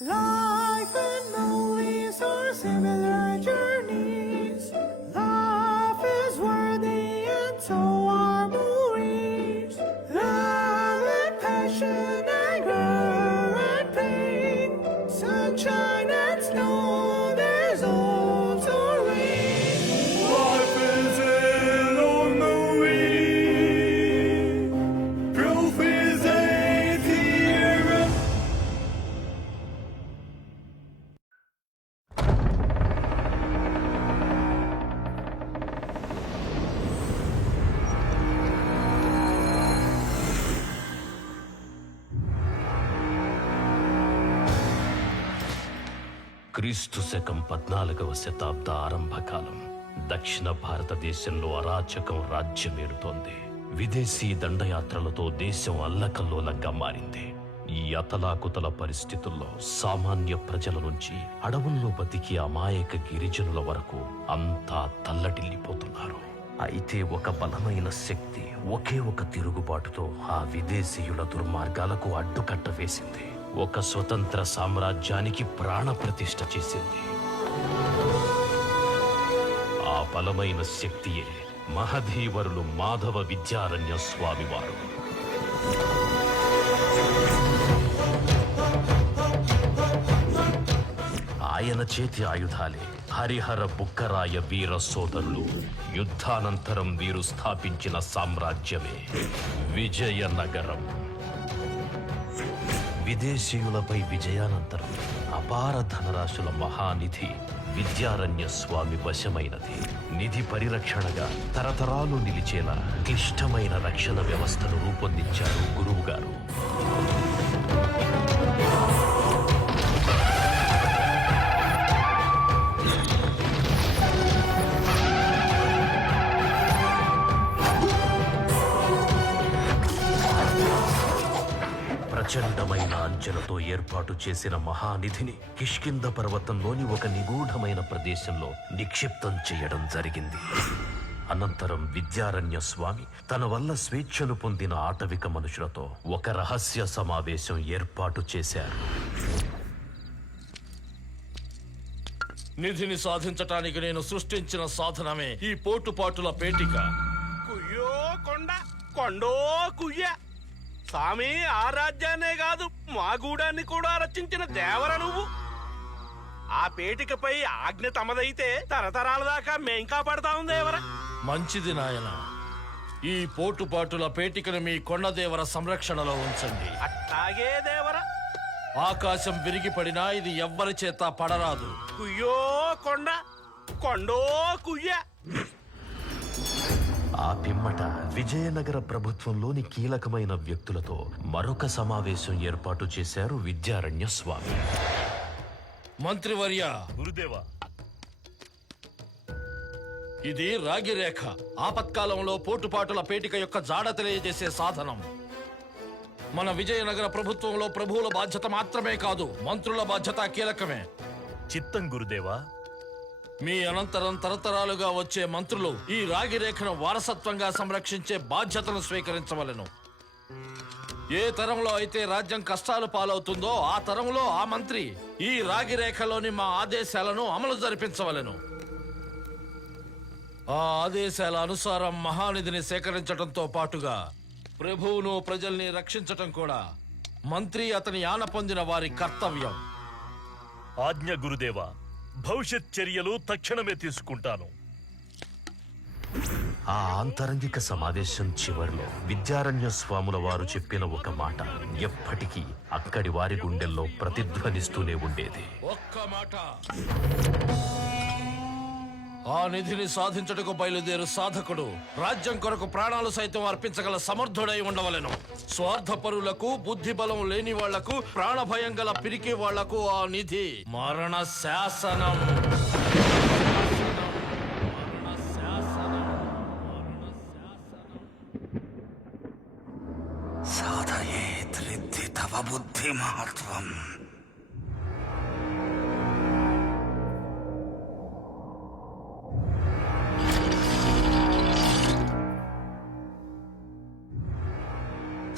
Life in movies or similar journeys. Life is worthy and so are movies. Love and passion, anger and pain. Sunshine and snow, there's also rain. Life is a long movie. Proof is a theorem. క్రీస్తు శకం 14వ శతాబ్ద ఆరంభకాలం దక్షిణ భారతదేశంలో అరాచకం రాజ్యమేలుతోంది. విదేశీ దండయాత్రలతో దేశం అల్లకల్లోలంగా మారింది. ఈ అతలాకుతల పరిస్థితుల్లో సామాన్య ప్రజల నుంచి అడవుల్లో బతికి అమాయక గిరిజనుల వరకు అంతా తల్లడిల్లిపోతున్నారు. అయితే ఒక బలమైన శక్తి ఒకే ఒక తిరుగుబాటుతో ఆ విదేశీయుల దుర్మార్గాలకు అడ్డుకట్ట వేసింది. ఒక స్వతంత్ర సామ్రాజ్యానికి ప్రాణప్రతిష్ఠ చేసింది. ఆ బలమైన శక్తియే మహధీవరులు మాధవ విద్యారణ్య స్వామివారు. ఆయన చేతి ఆయుధాలే హరిహర బుక్కరాయ వీర సోదరులు. యుద్ధానంతరం వీరు స్థాపించిన సామ్రాజ్యమే విజయనగరం. విదేశీయులపై విజయానంతరం అపార ధనరాశుల మహానిధి విద్యారణ్య స్వామి వశమైనది. నిధి పరిరక్షణగా తరతరాలు నిలిచేలా క్లిష్టమైన రక్షణ వ్యవస్థను రూపొందించారు గురువుగారు. ప్రచండమైన అంచెలతో ఏర్పాటు చేసిన మహానిధిని కిష్కింద పర్వతంలోని ఒక నిగూఢమైన ప్రదేశంలో నిక్షిప్తం చేయడం జరిగింది. అనంతరం విద్యారణ్య స్వామి తన వల్ల స్వేచ్ఛను పొందిన ఆటవిక మనుషులతో ఒక రహస్య సమావేశం ఏర్పాటు చేశారు. నిధిని సాధించటానికి నేను సృష్టించిన సాధనమే ఈ పోటుపాటుల పేటిక. కుయ్యో కొండ కొండో కుయ్య స్వామి, ఆ రాజ్యాన్నే కాదు మా గూడాన్ని కూడా రచించిన దేవర నువ్వు. ఆ పేటికపై ఆజ్ఞ తమదైతే తరతరాల దాకా మేం కాపాడతాం దేవర. మంచిది నాయన. ఈ పోటుపాటుల పేటికను మీ కొండదేవర సంరక్షణలో ఉంచండి. అట్టాగే దేవర. ఆకాశం విరిగిపడినా ఇది ఎవ్వరి చేత పడరాదు. కుయ్యో కొండ కొండో కుయ్య. ఆ పిమ్మట విజయనగర ప్రభుత్వంలోని కీలకమైన వ్యక్తులతో మరొక సమావేశం ఏర్పాటు చేశారు విద్యారణ్య స్వామి. మంత్రివర్య, గురుదేవా, ఇది రాగిరేఖ. ఆపత్కాలంలో పోటుపాటుల పేటిక యొక్క జాడ తెలియజేసే సాధనం. మన విజయనగర ప్రభుత్వంలో ప్రభువుల బాధ్యత మాత్రమే కాదు, మంత్రుల బాధ్యత కీలకమే. చిత్తం గురుదేవా. మీ అనంతరం తరతరాలుగా వచ్చే మంత్రులు ఈ రాగిరేఖను వారసత్వంగా సంరక్షించే బాధ్యతను స్వీకరించవలెను. ఏ తరంలో అయితే రాజ్యం కష్టాలు పాలవుతుందో ఆ తరంలో ఆ మంత్రి ఈ రాగిరేఖలోని మా ఆదేశాలను అమలు జరిపించవలెను. ఆ ఆదేశాల అనుసారం మహానిధిని సేకరించడంతో పాటుగా ప్రభువును ప్రజల్ని రక్షించటం కూడా మంత్రి అతని ఆన పొందిన వారి కర్తవ్యం. ఆజ్ఞ గురుదేవా. భవిష్యత్ చర్యలు తక్షణమే తీసుకుంటాను. ఆ ఆంతరంగిక సమావేశం చివరిలో విద్యారణ్య స్వాముల వారు చెప్పిన ఒక మాట ఎప్పటికీ అక్కడి వారి గుండెల్లో ప్రతిధ్వనిస్తూనే ఉండేది. ఒక్క మాట. ఆ నిధిని సాధించుటకు బయలుదేరు సాధకుడు రాజ్యం కొరకు ప్రాణాలు సైతం అర్పించగల సమర్థుడై ఉండవలెను. స్వార్థపరులకు, బుద్ధి బలం లేని వాళ్లకు, ప్రాణభయం గల పిరికి వాళ్లకు ఆ నిధి మరణ శాసనం. సాధయేత్ రిద్ధి తవ బుద్ధి మహత్వం.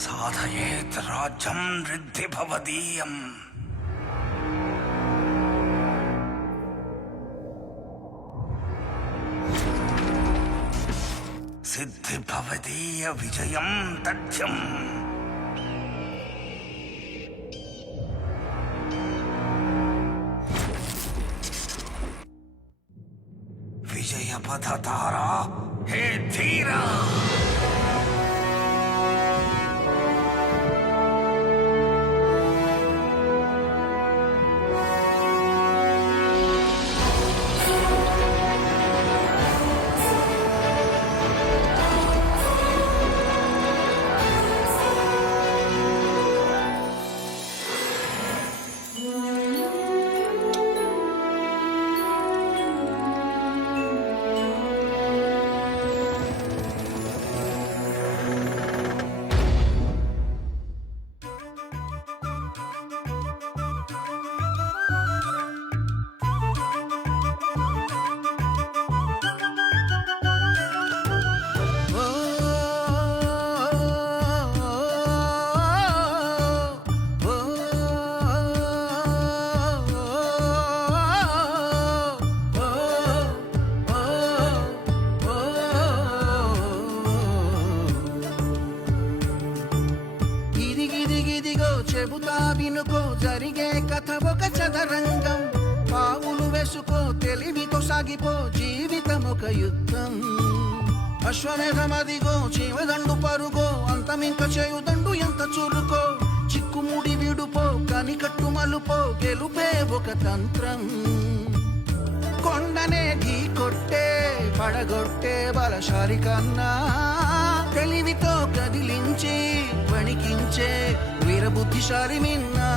సాధయేత్ రాజ్యం రిద్ధి భవదీయం. సిద్ధి భవదీయ విజయం తథ్యం. విజయ పథతారా హే ధీరా. చెబుతా వినుకో జరిగే కథ ఒక చదరంగం. పావులు వేసుకో తెలివితో సాగిపో జీవితం ఒక యుద్ధం. అశ్వమేధమదిగో చీమదండు పరుగో అంతమింక చేయుదండు ఎంత చురుకో. చిక్కుముడి విడుపో కనికట్టు మలుపో గెలుపే ఒక తంత్రం. కొండనే ఢీ కొట్టే పడగొట్టే బలశాలి కన్నా తెలివితో కదిలించి వణికించే వీరబుద్ధిశాలి మిన్నా.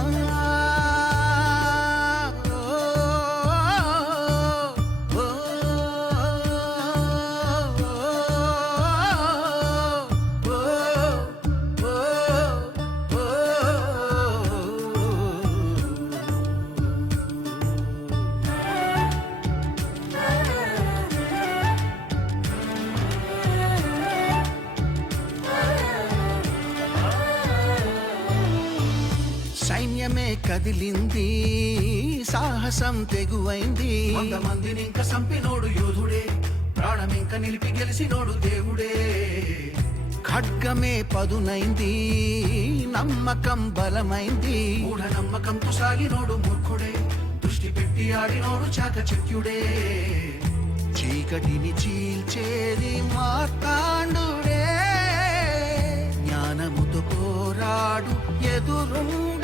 సైన్యమే కదిలింది సాహసం తెగువైంది. 100 మందిని ఇంక సంపినోడు యోధుడే ప్రాణమింక నిలిపి గెలిసినోడు దేవుడే. ఖడ్గమే పదునైంది నమ్మకం బలమైంది. మూఢ నమ్మకంతో సాగినోడు మూర్ఖుడే దృష్టి పెట్టి ఆడినోడు చాకచక్యుడే. చీకటిని చీల్చేది మార్తాండుడే జ్ఞానముతో పోరాడు ఎదురుండదే.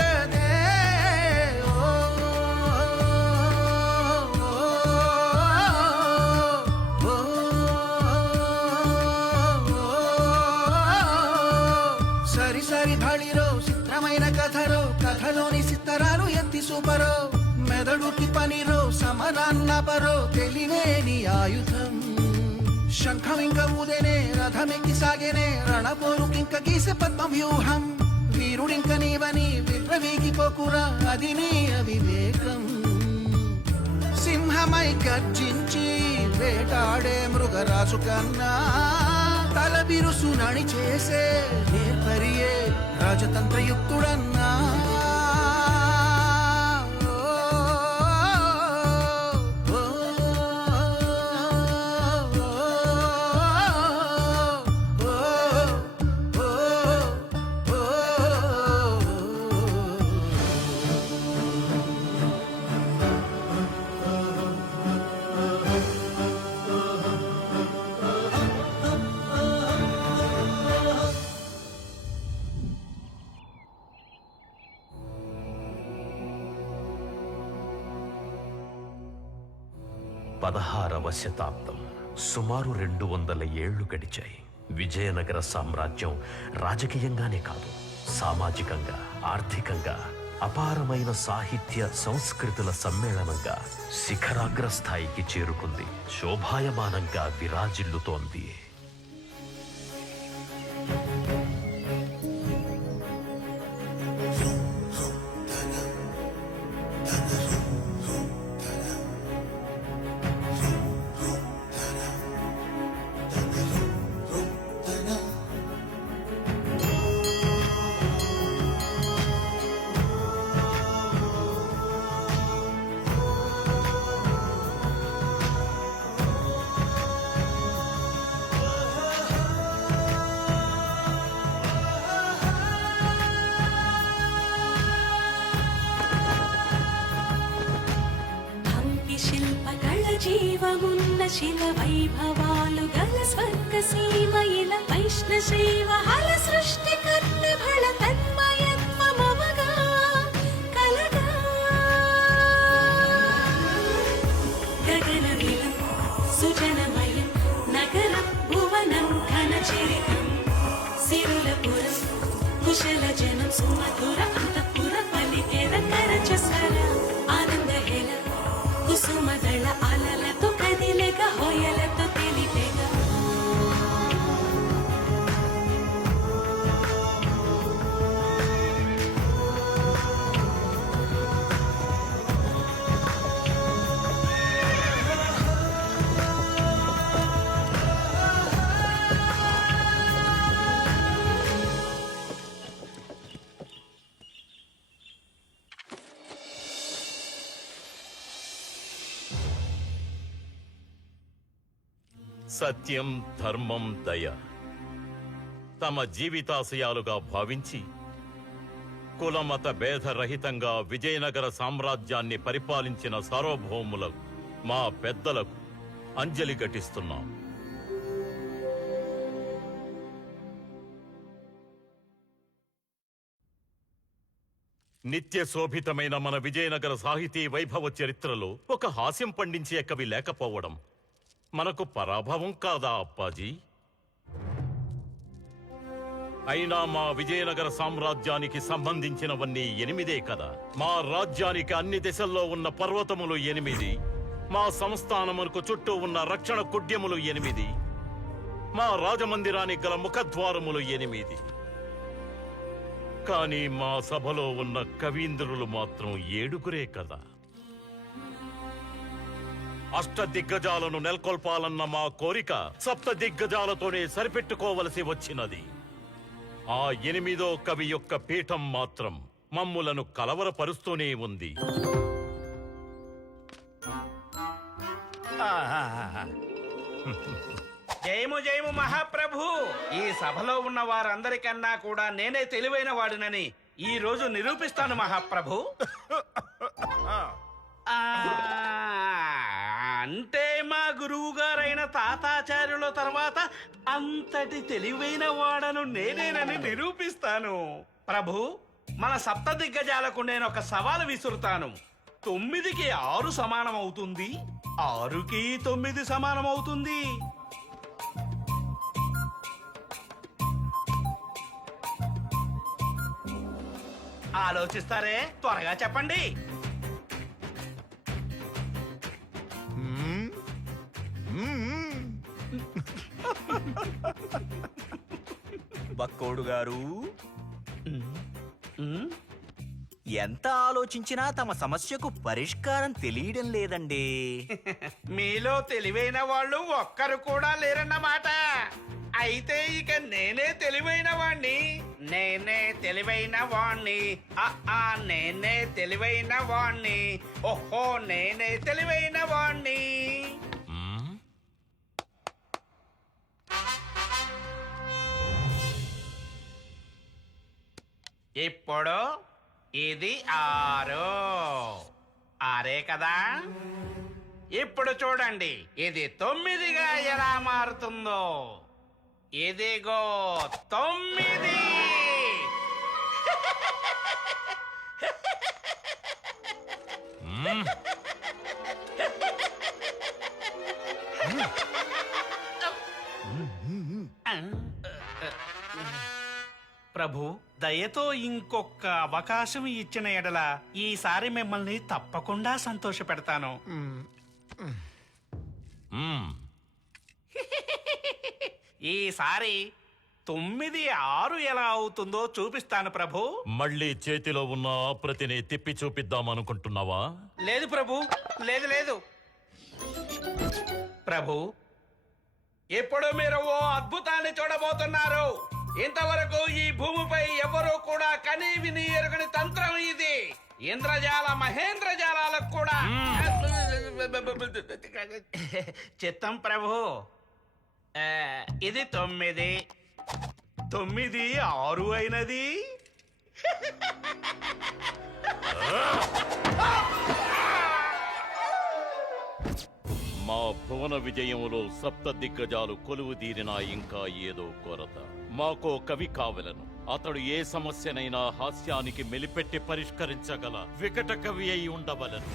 సరి సరి ధళిరో చిత్రమైన కథరో కథలోని సిత్తరాలు ఎత్తి సూపరో. మెదడుకి పనిరో సమరాన్నపరో తెలివేని ఆయుధం. శంఖం ఇంక ఊదేనే రథమెక్కి సాగేనే రణపోరుకింక గీసే పద్మం వ్యూహం. వీరుడింక నీవని విప్రవీగిపోకురా అది నీ అవివేకం. సింహమై గర్జించి వేటాడే మృగరాజు కన్నా తల బిరుసు నడి చేసే నేర్పరియే రాజతంత్రయుక్తుడన్నా. పదహారవ శతాబ్దం సుమారు 200 ఏళ్లు గడిచాయి. విజయనగర సామ్రాజ్యం రాజకీయంగానే కాదు సామాజికంగా ఆర్థికంగా అపారమైన సాహిత్య సంస్కృతుల సమ్మేళనంగా శిఖరాగ్రస్థాయికి చేరుకుంది. శోభాయమానంగా విరాజిల్లుతోంది. దైవమున్న శిల వైభవాలు గల స్వర్గ సీమ ఇల వైష్ణశైవ హల సృష్టికర్త భళ తన్మయత్వమవగా కలగా గగనవిలం సుజనమయం నగరం భువనం ఘనచరితం సిరులపురం కుశల జనం సుమధుర అంతఃపుర పలికెద కరచస్వర ఆనంద హేళ కుసుమదళ అలలతో కదిలేగ హోయలతో తెలిపేగా సత్యం, ధర్మం, దయ తమ జీవితాశయాలుగా భావించి కులమత భేదరహితంగా విజయనగర సామ్రాజ్యాన్ని పరిపాలించిన సార్వభౌములకు మా పెద్దలకు అంజలి ఘటిస్తున్నాం. నిత్య శోభితమైన మన విజయనగర సాహితీ వైభవ చరిత్రలో ఒక హాస్యం పండించే కవి లేకపోవడం మనకు పరాభవం కాదా అప్పాజీ? అయినా మా విజయనగర సామ్రాజ్యానికి సంబంధించినవన్నీ 8 కదా. మా రాజ్యానికి అన్ని దిశల్లో ఉన్న పర్వతములు 8, మా సంస్థానములకు చుట్టూ ఉన్న రక్షణ కుడ్యములు 8, మా రాజమందిరానికి గల ముఖద్వారములు 8. కానీ మా సభలో ఉన్న కవీంద్రులు మాత్రం 7 కదా. అష్టదిగ్గజాలను నెలకొల్పాలన్న మా కోరిక సప్తదిగ్గజాలతోనే సరిపెట్టుకోవలసి వచ్చినది. ఆ 8వ కవి యొక్క పీఠం మాత్రం మమ్ములను కలవరపరుస్తూనే ఉంది. జయము జయము మహాప్రభు. ఈ సభలో ఉన్న వారందరికన్నా కూడా నేనే తెలివైన వాడినని ఈ రోజు నిరూపిస్తాను మహాప్రభు. అంటే మా గురువు గారైన తాతాచార్యుల తర్వాత అంతటి తెలివైన వాడను నేనేనని నిరూపిస్తాను. ప్రభు, మన సప్త దిగ్గజాలకు నేను ఒక సవాలు విసురుతాను. 9కి 6 సమానం అవుతుంది, 6కి 9 సమానం అవుతుంది. ఆలోచిస్తారే? త్వరగా చెప్పండి. బక్కోడు గారు ఎంత ఆలోచించినా తమ సమస్యకు పరిష్కారం తెలియడం లేదండి. మీలో తెలివైన వాళ్ళు ఒక్కరు కూడా లేరన్నమాట. అయితే ఇక నేనే తెలివైన వాణ్ణి. నేనే తెలివైన వాణ్ణి. నేనే తెలివైన వాణ్ణి. ఓహో, నేనే తెలివైన వాణ్ణి. ఇప్పుడు ఇది 6 కదా. ఇప్పుడు చూడండి ఇది 9గా ఎలా మారుతుందో. ఇదిగో 9. ప్రభు, దయతో ఇంకొక అవకాశం ఇచ్చిన ఎడల ఈసారి మిమ్మల్ని తప్పకుండా సంతోష పెడతాను. ఈసారి 9, 6 ఎలా అవుతుందో చూపిస్తాను ప్రభు. మళ్ళీ చేతిలో ఉన్న ఆప్రతిని తిప్పి చూపిద్దామనుకుంటున్నావా? లేదు ప్రభు, లేదు. ప్రభు, ఇప్పుడు మీరు ఓ అద్భుతాన్ని చూడబోతున్నారు. ఇంతవరకు ఈ భూమిపై ఎవరూ కూడా కనీ విని ఎరుగని తంత్రం ఇది. ఇంద్రజాల మహేంద్రజాలకు కూడా చిత్తం ప్రభు. ఇది 9, 9 6 అయినది. మా భువన విజయములో సప్త దిగ్గజాలు కొలువుదీరినా ఇంకా ఏదో కొరత. మాకో కవి కావలను. అతడు ఏ సమస్యనైనా హాస్యానికి మెలిపెట్టి పరిష్కరించగల వికట కవి అయి ఉండవలను.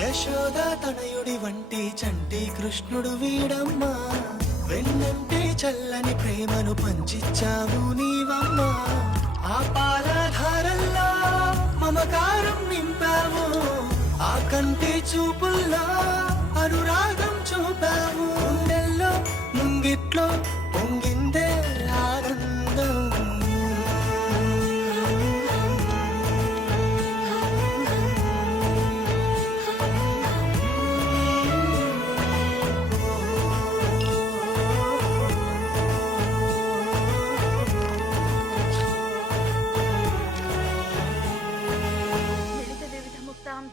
యశోద తనయుడి వంటి చంటి కృష్ణుడు వీడమ్మా, వెన్నంటే చల్లని ప్రేమను పంచిచ్చావు నీవమ్మా. ఆ పాలధారల్లో మమకారం నింపావు, ఆ కంటి చూపుల్లో అనురాగం చూపావు. గుండెల్లో ముంగిట్లో పొంగిందే ఆనందం.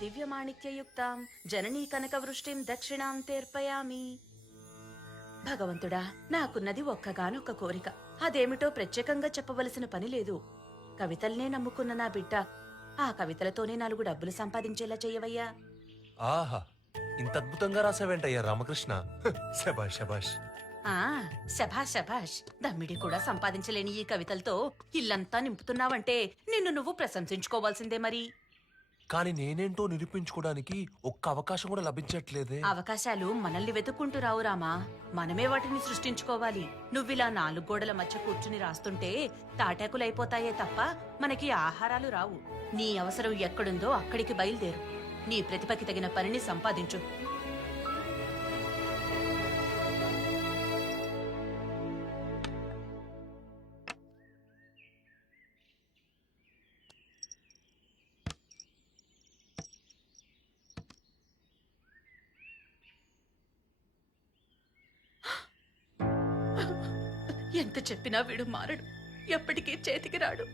దివ్యమాణిక్యయుక్తాం జననీ కనకవృష్టిం దక్షిణాం తర్పయామి. భగవంతుడా, నాకున్నది ఒక్కగానొక్క కోరిక. అదేమిటో ప్రత్యేకంగా చెప్పవలసిన పని లేదు. కవితల్నే నమ్ముకున్న నా బిడ్డ ఆ కవితలతోనే 4 డబ్బులు సంపాదించేలా చెయ్యవయ్యా. ఆహా, ఇంత అద్భుతంగా రాసావేంటయ్యా రామకృష్ణ. శభాష్ శభాష్. శభాష్ శభాష్. దమ్మిడి కూడా సంపాదించలేని ఈ కవితలతో ఇల్లంతా నింపుతున్నావంటే నిన్ను నువ్వు ప్రశంసించుకోవాల్సిందే మరి. కానీ నేనేంటో నిరూపించుకోవడానికి ఒక్క అవకాశం కూడా లభించట్లేదే. అవకాశాలు మనల్ని వెతుక్కుంటూ రావు రామా, మనమే వాటిని సృష్టించుకోవాలి. నువ్విలా 4 గోడల మధ్య కూర్చుని రాస్తుంటే తాటాకులైపోతాయే తప్ప మనకి ఆహారాలు రావు. నీ అవసరం ఎక్కడుందో అక్కడికి బయలుదేరు. నీ ప్రతిభకి తగిన పనిని సంపాదించు. ఎంత చెప్పినా వీడు మారడు, ఎప్పటికీ చేతికి రాడు.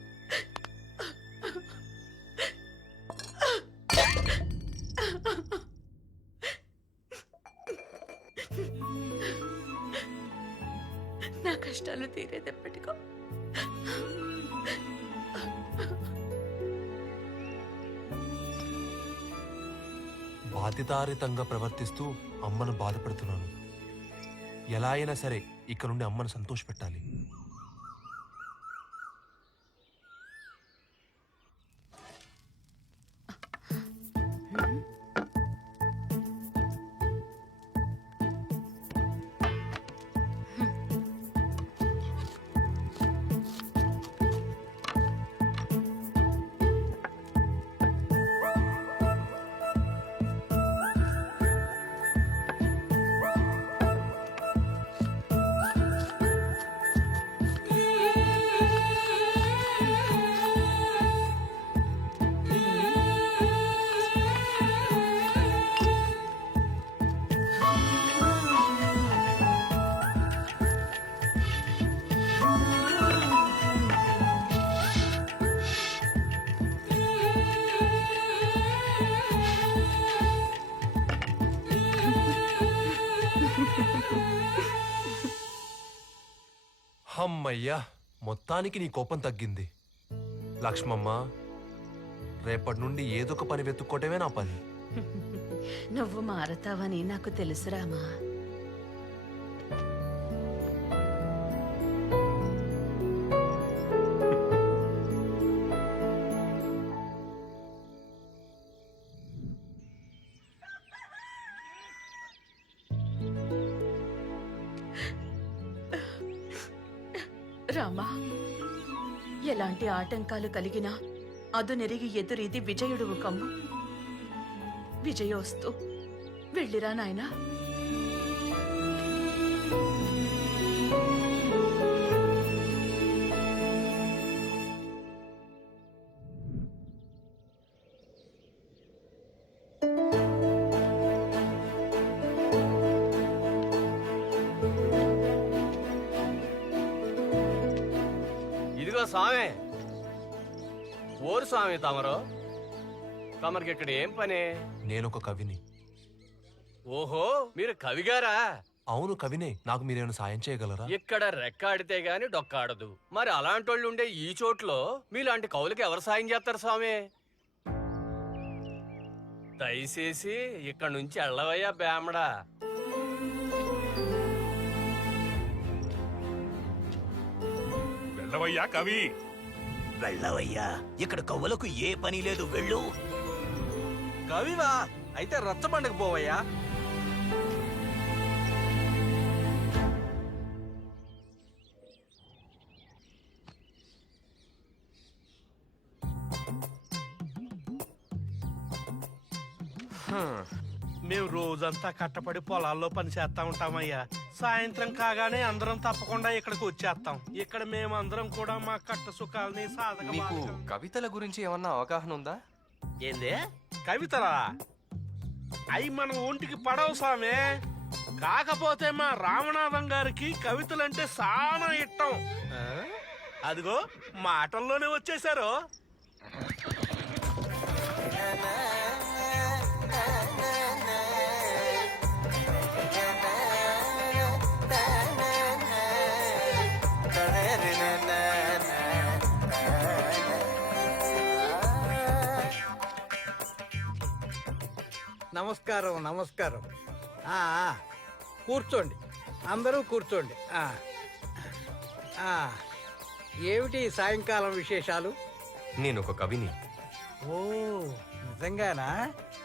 నా కష్టాలు తీరేదెప్పటికో. బాధితారితంగా ప్రవర్తిస్తూ అమ్మను బాధపడుతున్నాను. ఎలా అయినా సరే ఇక్కడ నుండి అమ్మను సంతోషపెట్టాలి. అమ్మయ్యా, మొత్తానికి నీ కోపం తగ్గింది. లక్ష్మమ్మ, రేపటి నుండి ఏదో ఒక పని వెతుక్కోవటమే నా పని. నువ్వు మారతావని నాకు తెలుసురామా. రామా, ఎలాంటి ఆటంకాలు కలిగినా అదునెరిగి ఎదురీది విజయుడువు కమ్ము. విజయోస్తు. వెళ్ళిరా నాయనా. ఇదిగో స్వామి, ఓరు స్వామి తమరు, తమరికి ఇక్కడ ఏం పని? నేనొక కవిని. ఓహో, మీరు కవిగారా? అవును కవినే. నాకు మీరేమైనా సాయం చేయగలరా? ఇక్కడ రెక్కాడితే గాని డొక్కాడదు. మరి అలాంటి వాళ్ళు ఉండే ఈ చోట్లో మీలాంటి కవులకి ఎవరు సాయం చేస్తారు స్వామి? దయచేసి ఇక్కడ నుంచి వెళ్ళవయ్యా బేమడా. వెళ్ళవయ్యా కవి. వెళ్ళవయ్యా, ఇక్కడ కవ్వలకు ఏ పని లేదు, వెళ్ళు. కవివా? అయితే రచ్చబండకు పోవయ్యా. మేము రోజంతా కట్టపడి పొలాల్లో పని చేస్తా ఉంటామయ్యా. సాయంత్రం కాగానే అందరం తప్పకుండా ఇక్కడికి వచ్చేస్తాం. ఇక్కడ మేమందరం కూడా మా కట్ట సుఖాలని మీకు కవితల గురించి ఏమన్నా అవగాహన ఉందా? ఏందే కవితలా? అయి మన ఒంటికి పడవు సామే. కాకపోతే మా రామనాథం గారికి కవితలంటే చాలా ఇష్టం. అదిగో మాటల్లోనే వచ్చేసారు. నమస్కారం, నమస్కారం. కూర్చోండి, అందరూ కూర్చోండి. ఏమిటి సాయంకాలం విశేషాలు? నేనొక కవిని. ఓ, నిజంగానా?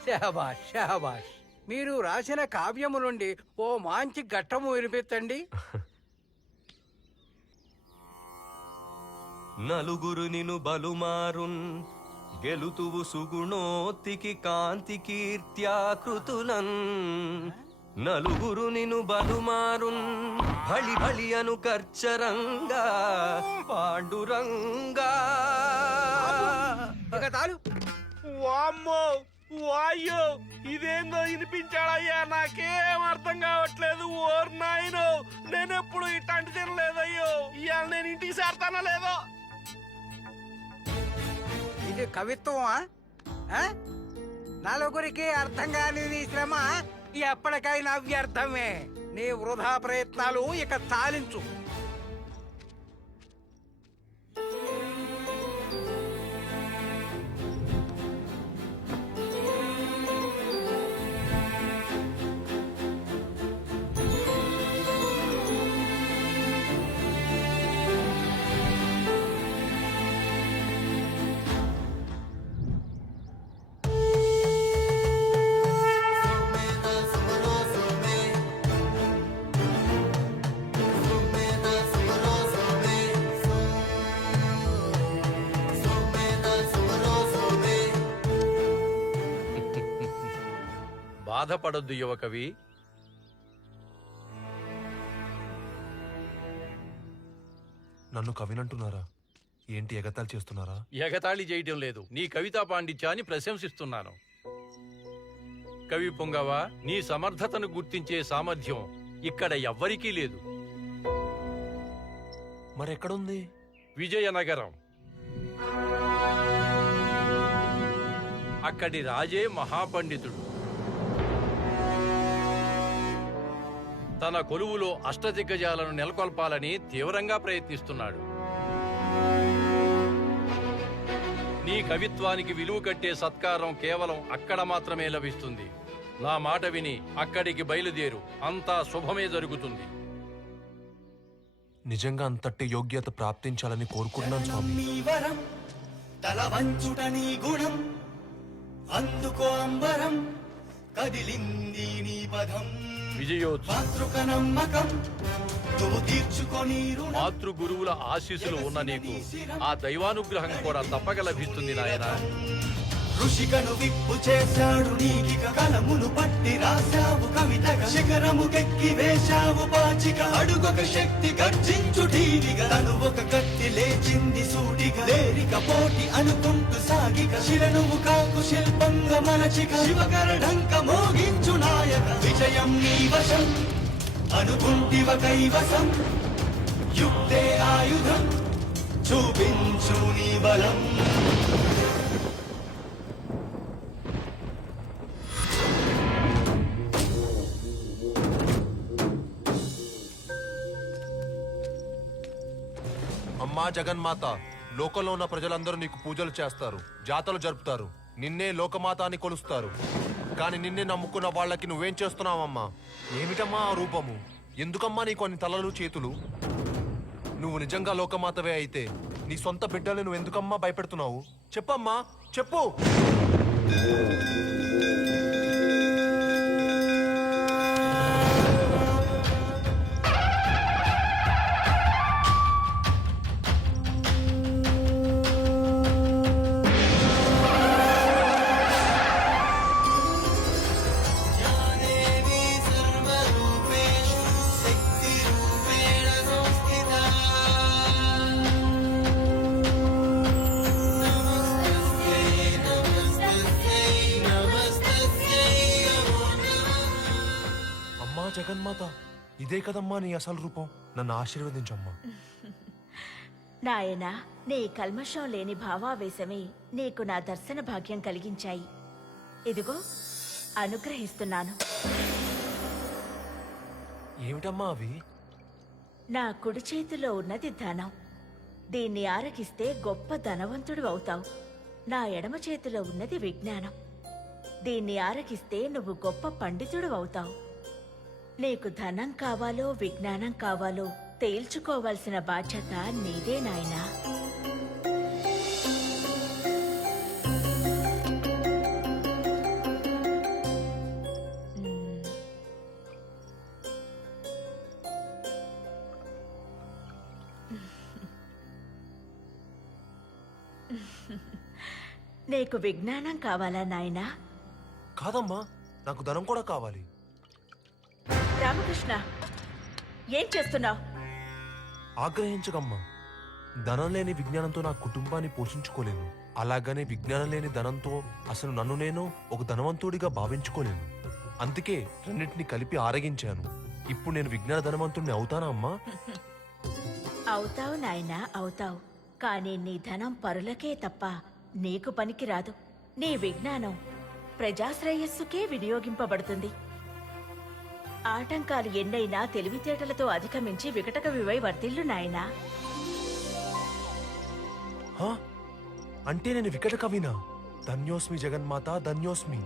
షహబాష్, షహబాష్. మీరు రాసిన కావ్యము నుండి ఓ మంచి ఘట్టము వినిపించండి. నలుగురు నిను బలుమారున్ గెలుతువు సుగుణోత్తికి కాంతి కీర్త్యాకృతులన్. నలుగురు నిను బలుమారున్ బలి బలి అను కర్చరంగా పాండురంగా. ఇక చాలు. వామ్మో, వాయ్యో, ఇదేందో వినిపించాడయ్యా. నాకేం అర్థం కావట్లేదు. ఓర్ నాయనో, నేనెప్పుడు ఇట్లాంటి తినలేదయ్యో. ఇవాళ నేను ఇంటికి చేరతానో లేదో. ఇది కవిత్వమా? నలుగురికి అర్థం కాని నీ శ్రమ ఎప్పటికైనా వ్యర్థమే. నీ వృధా ప్రయత్నాలు ఇక చాలించు. బాధపడొద్దు యువకవి. నన్ను కవినంటున్నారా? ఏంటి ఎగతాళి చేస్తున్నారా? ఎగతాళి చేయటం లేదు, నీ కవితా పాండిత్యాన్ని ప్రశంసిస్తున్నాను. కవి పొంగవ, నీ సమర్థతను గుర్తించే సామర్థ్యం ఇక్కడ ఎవ్వరికీ లేదు. మరెక్కడుంది? విజయనగరం. అక్కడి రాజే మహాపండితుడు. తన కొలువులో అష్టదిగ్గజాలను నెలకొల్పాలని తీవ్రంగా ప్రయత్నిస్తున్నాడు. నీ కవిత్వానికి విలువ కట్టే సత్కారం కేవలం అక్కడ మాత్రమే లభిస్తుంది. నా మాట విని అక్కడికి బయలుదేరు, అంతా శుభమే జరుగుతుంది. నిజంగా అంతటి యోగ్యత ప్రాప్తించాలని కోరుకుంటున్నాను స్వామి. తల వంచుట నీ గుణం, అందుకో అంబరం, కదిలింది నీ పదం. విజయోత్సవం. నమ్మకం నువ్వు తీర్చుకొని మాతృ గురువుల ఆశీస్సులు ఉన్న నీకు ఆ దైవానుగ్రహం కూడా తప్పక లభిస్తుంది నాయనా. ఋషికను విప్పు చేశాడు నీకిక, కలమును పట్టి రాశావు కవితగా, శిఖరముకెక్కి వేశావు పాచిక, అడుగొక శక్తి గర్జించు ఠీవిగా, తను ఒక కత్తి లేచింది సూటిగా, లేరిక పోటీ అనుకుంటూ సాగిక, శిలనువు కాకు శిల్పంగా మలచిక, శివకరణంక మోగించు నాయక, విజయం నీ వశం అనుకుంటివ కైవసం, యుక్తే ఆయుధం చూపించ బలం. అమ్మా జగన్మాత, లోకంలో ఉన్న ప్రజలందరూ నీకు పూజలు చేస్తారు, జాతరలు జరుపుతారు, నిన్నే లోకమాత అని కొలుస్తారు. కానీ నిన్నే నమ్ముకున్న వాళ్ళకి నువ్వేం చేస్తున్నావమ్మా? ఏమిటమ్మా ఆ రూపము? ఎందుకమ్మా నీకు అన్ని తలలు చేతులు? నువ్వు నిజంగా లోకమాతవే అయితే నీ సొంత బిడ్డల్ని నువ్వు ఎందుకమ్మా భయపెడుతున్నావు? చెప్పమ్మా, చెప్పు. జగన్మాత, ఇదే కదమ్మా నీ అసలు రూపం. నన్ను ఆశీర్వదించమ్మా. నాయనా, నీ కల్మషం లేని భావావేశమే నీకు నా దర్శన భాగ్యం కలిగించాయి. ఇదిగో అనుగ్రహిస్తున్నాను. ఏమిటమ్మా అవి? నా కుడి చేతిలో ఉన్నది ధనం. దీన్ని ఆరగిస్తే గొప్ప ధనవంతుడు అవుతావు. నా ఎడమ చేతిలో ఉన్నది విజ్ఞానం. దీన్ని ఆరగిస్తే నువ్వు గొప్ప పండితుడు అవుతావు. నీకు ధనం కావాలో విజ్ఞానం కావాలో తేల్చుకోవాల్సిన బాధ్యత నీదే నాయనా. నీకు విజ్ఞానం కావాలా నాయనా? కాదమ్మా, నాకు ధనం కూడా కావాలి. రామకృష్ణ, ఏం చేస్తున్నావు? ఆగ్రహించకమ్మా. ధనం లేని విజ్ఞానంతో నా కుటుంబాన్ని పోషించుకోలేను. అలాగనే విజ్ఞానం లేని ధనంతో అసలు నన్ను నేను ఒక ధనవంతుడిగా భావించుకోలేను. అందుకే రెండింటిని కలిపి ఆరగించాను. ఇప్పుడు నేను విజ్ఞాన ధనవంతుడిని అవుతానా అమ్మా? అవుతావు నాయనా, అవుతావు. కానీ నీ ధనం పరులకే తప్ప నీకు పనికిరాదు. నీ విజ్ఞానం ప్రజాశ్రేయస్సుకే వినియోగింపబడుతుంది. ఆటంకాలు ఎన్నైనా తెలివితేటలతో అధిగమించి వికటకవివై వర్ధిల్లు నాయనా. అంటే నేను వికట కవినా? ధన్యోస్మి జగన్మాత, ధన్యోస్మి.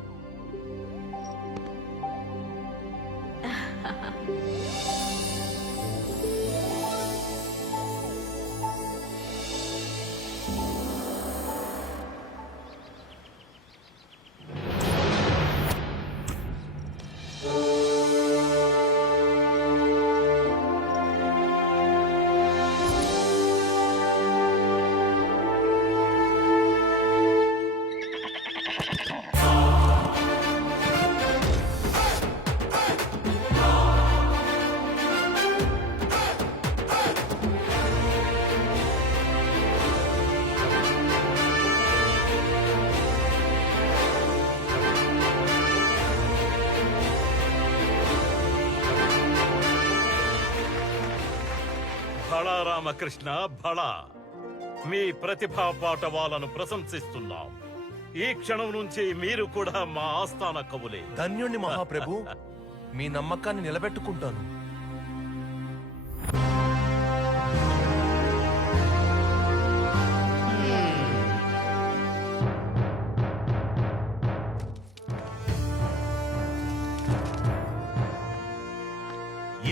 భళా రామకృష్ణ భళా, మీ ప్రతిభా పాటవాలను ప్రశంసిస్తున్నాం. ఈ క్షణం నుంచి మీరు కూడా మా ఆస్థాన కవులే. ధన్యుణ్ణి మహాప్రభు. మీ నమ్మకాన్ని నిలబెట్టుకుంటాను.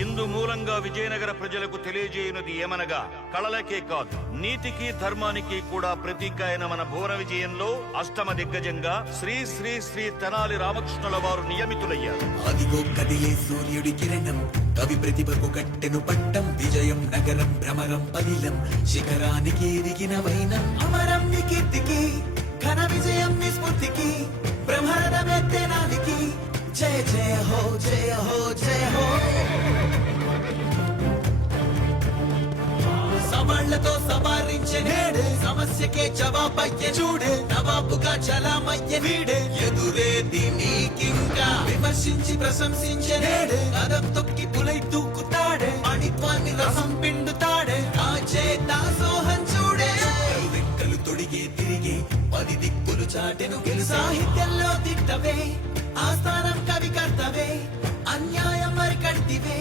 ఇందు మూలంగా విజయనగర ప్రజలకు తెలియజేయునది ఏమనగా, కళలకే కాదు నీతికి ధర్మానికి కూడా ప్రతీక అయిన మన భువన విజయంలో అష్టమ దిగ్గజంగా శ్రీ శ్రీ శ్రీ తెనాలి రామకృష్ణుల వారు నియమితులయ్యారు. అదిగో కదిలే సూర్యుడి కిరణం, కవి ప్రతిభకు కట్టెను పట్టం. విజయం నగరం భ్రమరం పదిలం, శిఖరానికి ఎదిగిన వైనం. అమరం ని కీర్తికి, ఘన విజయం ని స్ఫూర్తికి, బ్రహ్మరథమే తెనాలికి. జయ జయ హో, జయ హో, జయ హో. సవాళ్లతో సవారించే నేడే, సమస్యకే జవాబయ్యే చూడే. నవాబుగా చలామయ్యే వీడే, ఎదురేది నీకింకా. విమర్శించి ప్రశంసించే నేడే, కదం తొక్కి పులై దూకుతాడే. అణిత్వాన్ని రసం పిండుతాడే, ఆ చేత సోహం చూడే. వెంకలు తొడిగి చాటెను గెలు సాహిత్యంలో తిట్టవే ఆస్థానం కవి కర్తవే అన్యాయం మరి కడితివే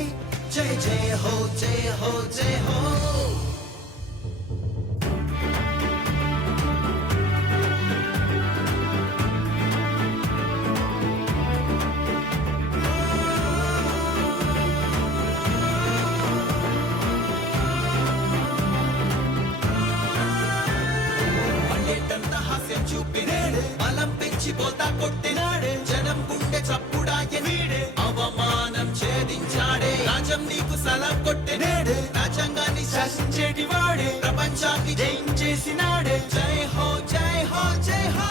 జయ జయ హో జయ హో జయ హో పండేటంత హాస్యం చూపినాడు బలం పెంచిపోతా కొట్టినాడు జనం గుండె చప్పుడాయ వీడే అవమానం ఛేదించాడే రాజం నీకు సలాం కొట్టినాడు రాజ్యాంగాన్ని శాసించేటి వాడే ప్రపంచాన్ని జయించేసినాడే జై హో జై హో జై హో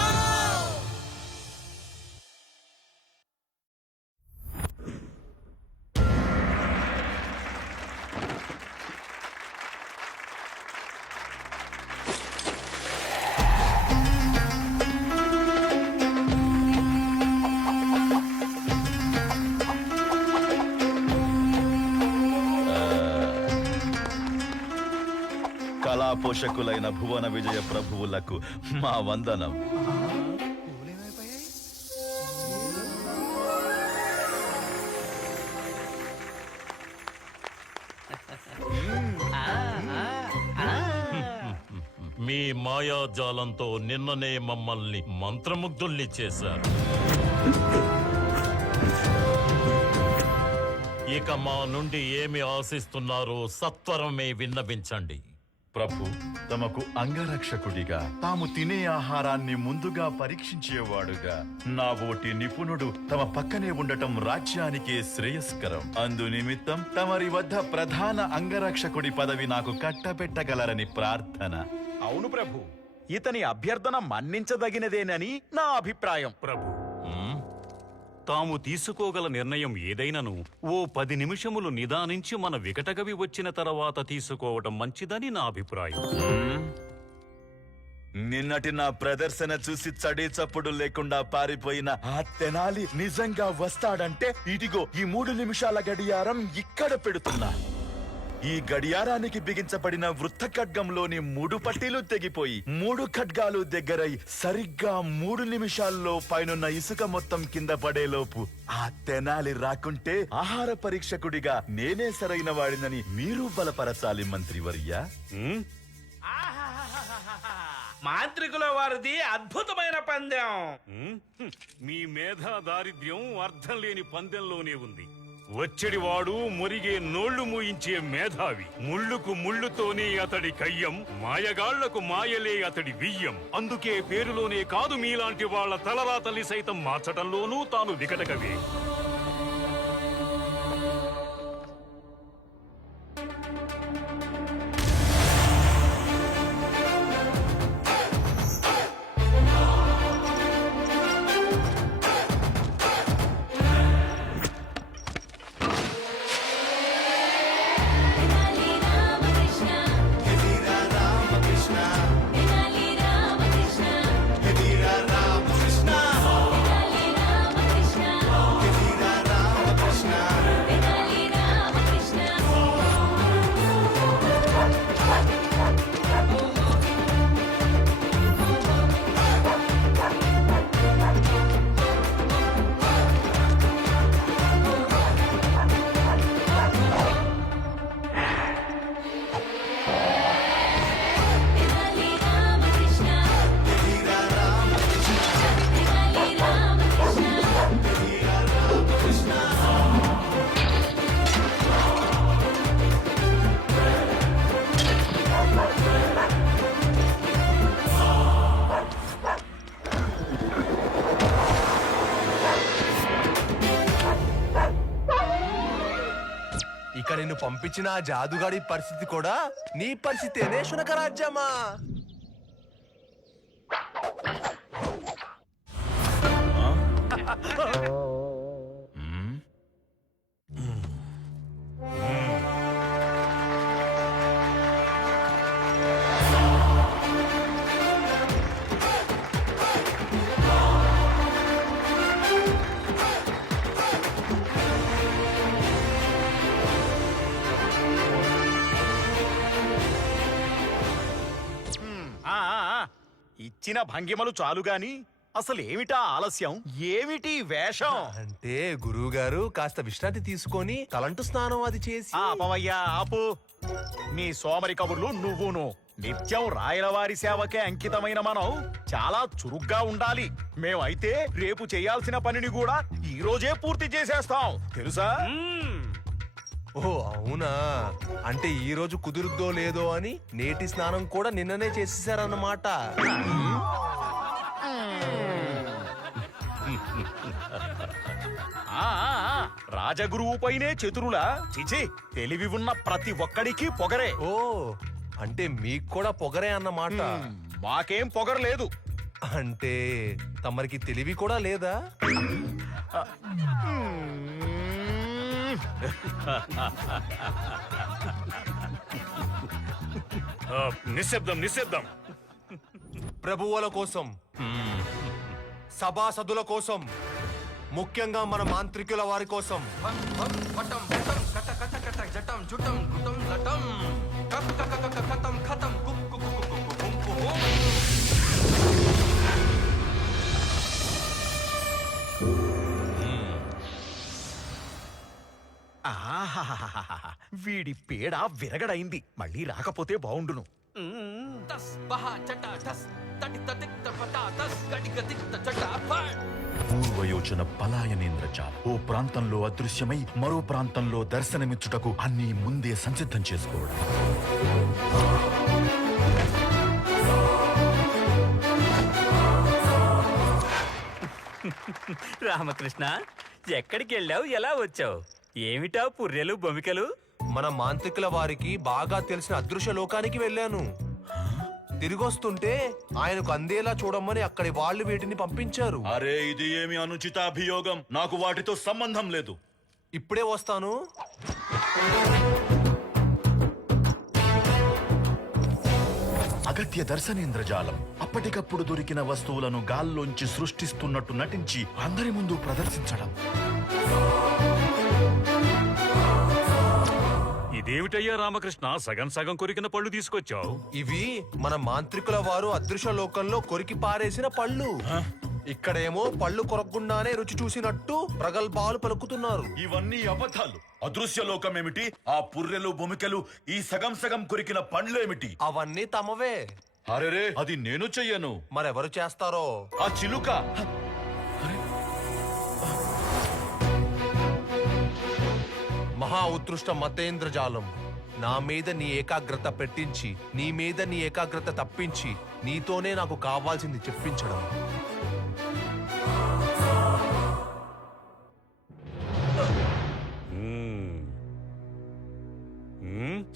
కళా పోషకులైన భువన విజయ ప్రభువులకు మా వందనం. మీ మాయాజాలంతో నిన్ననే మమ్మల్ని మంత్రముగ్ధుల్ని చేశారు. ఇక మా నుండి ఏమి ఆశిస్తున్నారో సత్వరమే విన్నవించండి. ప్రభు తమకు అంగరక్షకుడిగా తాము తినే ఆహారాన్ని ముందుగా పరీక్షించేవాడుగా నా ఓటి నిపుణుడు తమ పక్కనే ఉండటం రాజ్యానికే శ్రేయస్కరం. అందు నిమిత్తం తమరి వద్ద ప్రధాన అంగరక్షకుడి పదవి నాకు కట్టబెట్టగలరని ప్రార్థన. అవును ప్రభు, ఇతని అభ్యర్థన మన్నించదగినదేనని నా అభిప్రాయం. ప్రభు తాము తీసుకోగల నిర్ణయం ఏదైనను ఓ 10 నిమిషములు నిదానించి మన వికటకవి వచ్చిన తర్వాత తీసుకోవటం మంచిదని నా అభిప్రాయం. నిన్నటి నా ప్రదర్శన చూసి చడి చప్పుడు లేకుండా పారిపోయిన ఆ తెనాలి నిజంగా వస్తాడంటే ఇదిగో ఈ 3 నిమిషాల గడియారం ఇక్కడ పెడుతున్నా. ఈ గడియారానికి బిగించబడిన వృత్త ఖడ్గంలోని 3 పట్టీలు తెగిపోయి 3 ఖడ్గాలు దగ్గరై సరిగ్గా 3 నిమిషాల్లో పైనున్న ఇసుక మొత్తం కింద పడేలోపు ఆ తెనాలి రాకుంటే ఆహార పరీక్షకుడిగా నేనే సరైన వాడినని మీరు బలపరచాలి మంత్రివర్య. మాంత్రికుల వారిది అద్భుతమైన పందెం. మీ మేధా దారిద్ర్యం అర్థం లేని పందెంలోనే ఉంది. వచ్చడివాడు మురిగే నోళ్లు మూయించే మేధావి. ముళ్ళుకు ముళ్ళుతోనే అతడి కయ్యం, మాయగాళ్లకు మాయలే అతడి వియ్యం. అందుకే పేరులోనే కాదు మీలాంటి వాళ్ల తలరాతల్ని సైతం మార్చటంలోనూ తాను వికటకవే. ఇక నిన్ను పంపించిన ఆ జాదుగాడి పరిస్థితి కూడా నీ పరిస్థితేనే శునకరాజ్యమా. ఇచ్చిన భంగిమలు చాలు గాని అసలు ఏమిటా ఆలస్యం, ఏమిటి వేషం? అంటే గురువు గారు కాస్త విశ్రాంతి తీసుకొని తలంటు స్నానం అది చేసి ఆపవయ్యా ఆపు. నీ సోమరి కబుర్లు నువ్వును. నిత్యం రాయలవారి సేవకే అంకితమైన మనం చాలా చురుగ్గా ఉండాలి. మేమైతే రేపు చేయాల్సిన పనిని కూడా ఈ రోజే పూర్తి చేసేస్తాం తెలుసా? ఓ అవునా, అంటే ఈ రోజు కుదురుద్దో లేదో అని నేటి స్నానం కూడా నిన్ననే చేసేసారన్నమాట. రాజగురువు పైనే చతురులా? చిచి, తెలివి ఉన్న ప్రతి ఒక్కడికి పొగరే. ఓ అంటే మీకు కూడా పొగరే అన్నమాట. మాకేం పొగరలేదు. అంటే తమరికి తెలివి కూడా లేదా? నిశ్శబ్దం నిశ్శబ్దం. ప్రభువుల కోసం, సభాసదుల కోసం, ముఖ్యంగా మన మాంత్రికుల వారి కోసం వీడి పేడ విరగడైంది. మళ్ళీ రాకపోతే బావుండును. పూర్వయోచన పలాయనేంద్రజాలం. ఓ ప్రాంతంలో అదృశ్యమై మరో ప్రాంతంలో దర్శనమిచ్చుటకు అన్ని ముందే సంసిద్ధం చేసుకోవడం. రామకృష్ణ, ఎక్కడికి వెళ్ళావు, ఎలా వచ్చావు? ఏమిటా పుర్రెలు బొమికలు? మన మాంత్రికుల వారికి బాగా తెలిసిన అదృశ్య లోకానికి వెళ్ళాను. తిరిగొస్తుంటే ఆయనకు అందేలా చూడమని అక్కడి వాళ్ళు వీటిని పంపించారు. అరే ఇది ఏమి అనుచిత అభియోగం, నాకు వాటితో సంబంధం లేదు. ఇప్పుడే వస్తాను. అగత్య దర్శనేంద్రజాలం. అప్పటికప్పుడు దొరికిన వస్తువులను గాల్లోంచి సృష్టిస్తున్నట్టు నటించి అందరి ముందు ప్రదర్శించడం. ఇదేమిటయ్యా రామకృష్ణ, సగం సగం కొరికిన పళ్ళు తీసుకొచ్చావు? ఇవి మన మాంత్రికుల వారు అదృశ్య లోకంలో కొరికి పారేసిన పళ్ళు. ఇక్కడేమో పళ్ళు కొరకుండానే రుచి చూసినట్టు ప్రగల్భాలు పలుకుతున్నారు. ఇవన్నీ అబద్ధాలు. అదృశ్య లోకం ఏమిటి? ఆ పుర్రెలు బొమికలు, ఈ సగం సగం కొరికిన పండ్లేమిటి? అవన్నీ తమవే. అరెరే, అది నేను చెయ్యను. మరెవరు చేస్తారో? ఆ చిలుక. మహా ఉత్కృష్ట మతేంద్రజాలం. నా మీద నీ ఏకాగ్రత పెట్టించి, నీ మీద నీ ఏకాగ్రత తప్పించి, నీతోనే నాకు కావాల్సింది చెప్పించడం.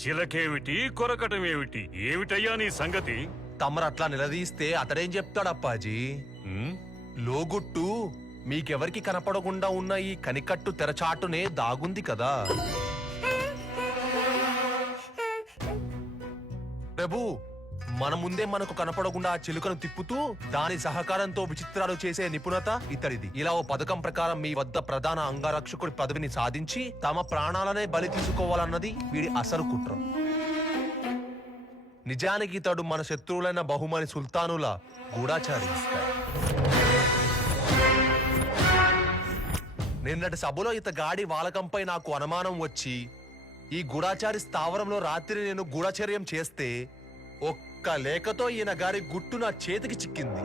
చిలకేమిటి, కొరకటం ఏమిటి? ఏమిటయ్యా నీ సంగతి? తమరట్లా నిలదీస్తే అతడేం చెప్తాడప్పాజీ? లోగుట్టు మీకెవరికి కనపడకుండా ఉన్న ఈ కనికట్టు తెరచాటునే దాగుంది కదా. ప్రభు, మన ముందే మనకు కనపడకుండా ఆ చిలుకను తిప్పుతూ దాని సహకారంతో విచిత్రాలు చేసే నిపుణత ఇతడిది. ఇలా ఓ పథకం ప్రకారం మీ వద్ద ప్రధాన అంగరక్షకుడి పదవిని సాధించి తమ ప్రాణాలనే బలి తీసుకోవాలన్నది వీడి అసలు కుట్ర. నిజానికి ఇతడు మన శత్రువులైన బహుమని సుల్తానుల గూఢాచారి. నిన్నటి సభలో ఇతగాడి వాలకంపై నాకు అనుమానం వచ్చి ఈ గూఢాచారి స్థావరంలో రాత్రి నేను గూఢచర్యం చేస్తే ఒక్క లేఖతో ఈయన గారి గుట్టు నా చేతికి చిక్కింది.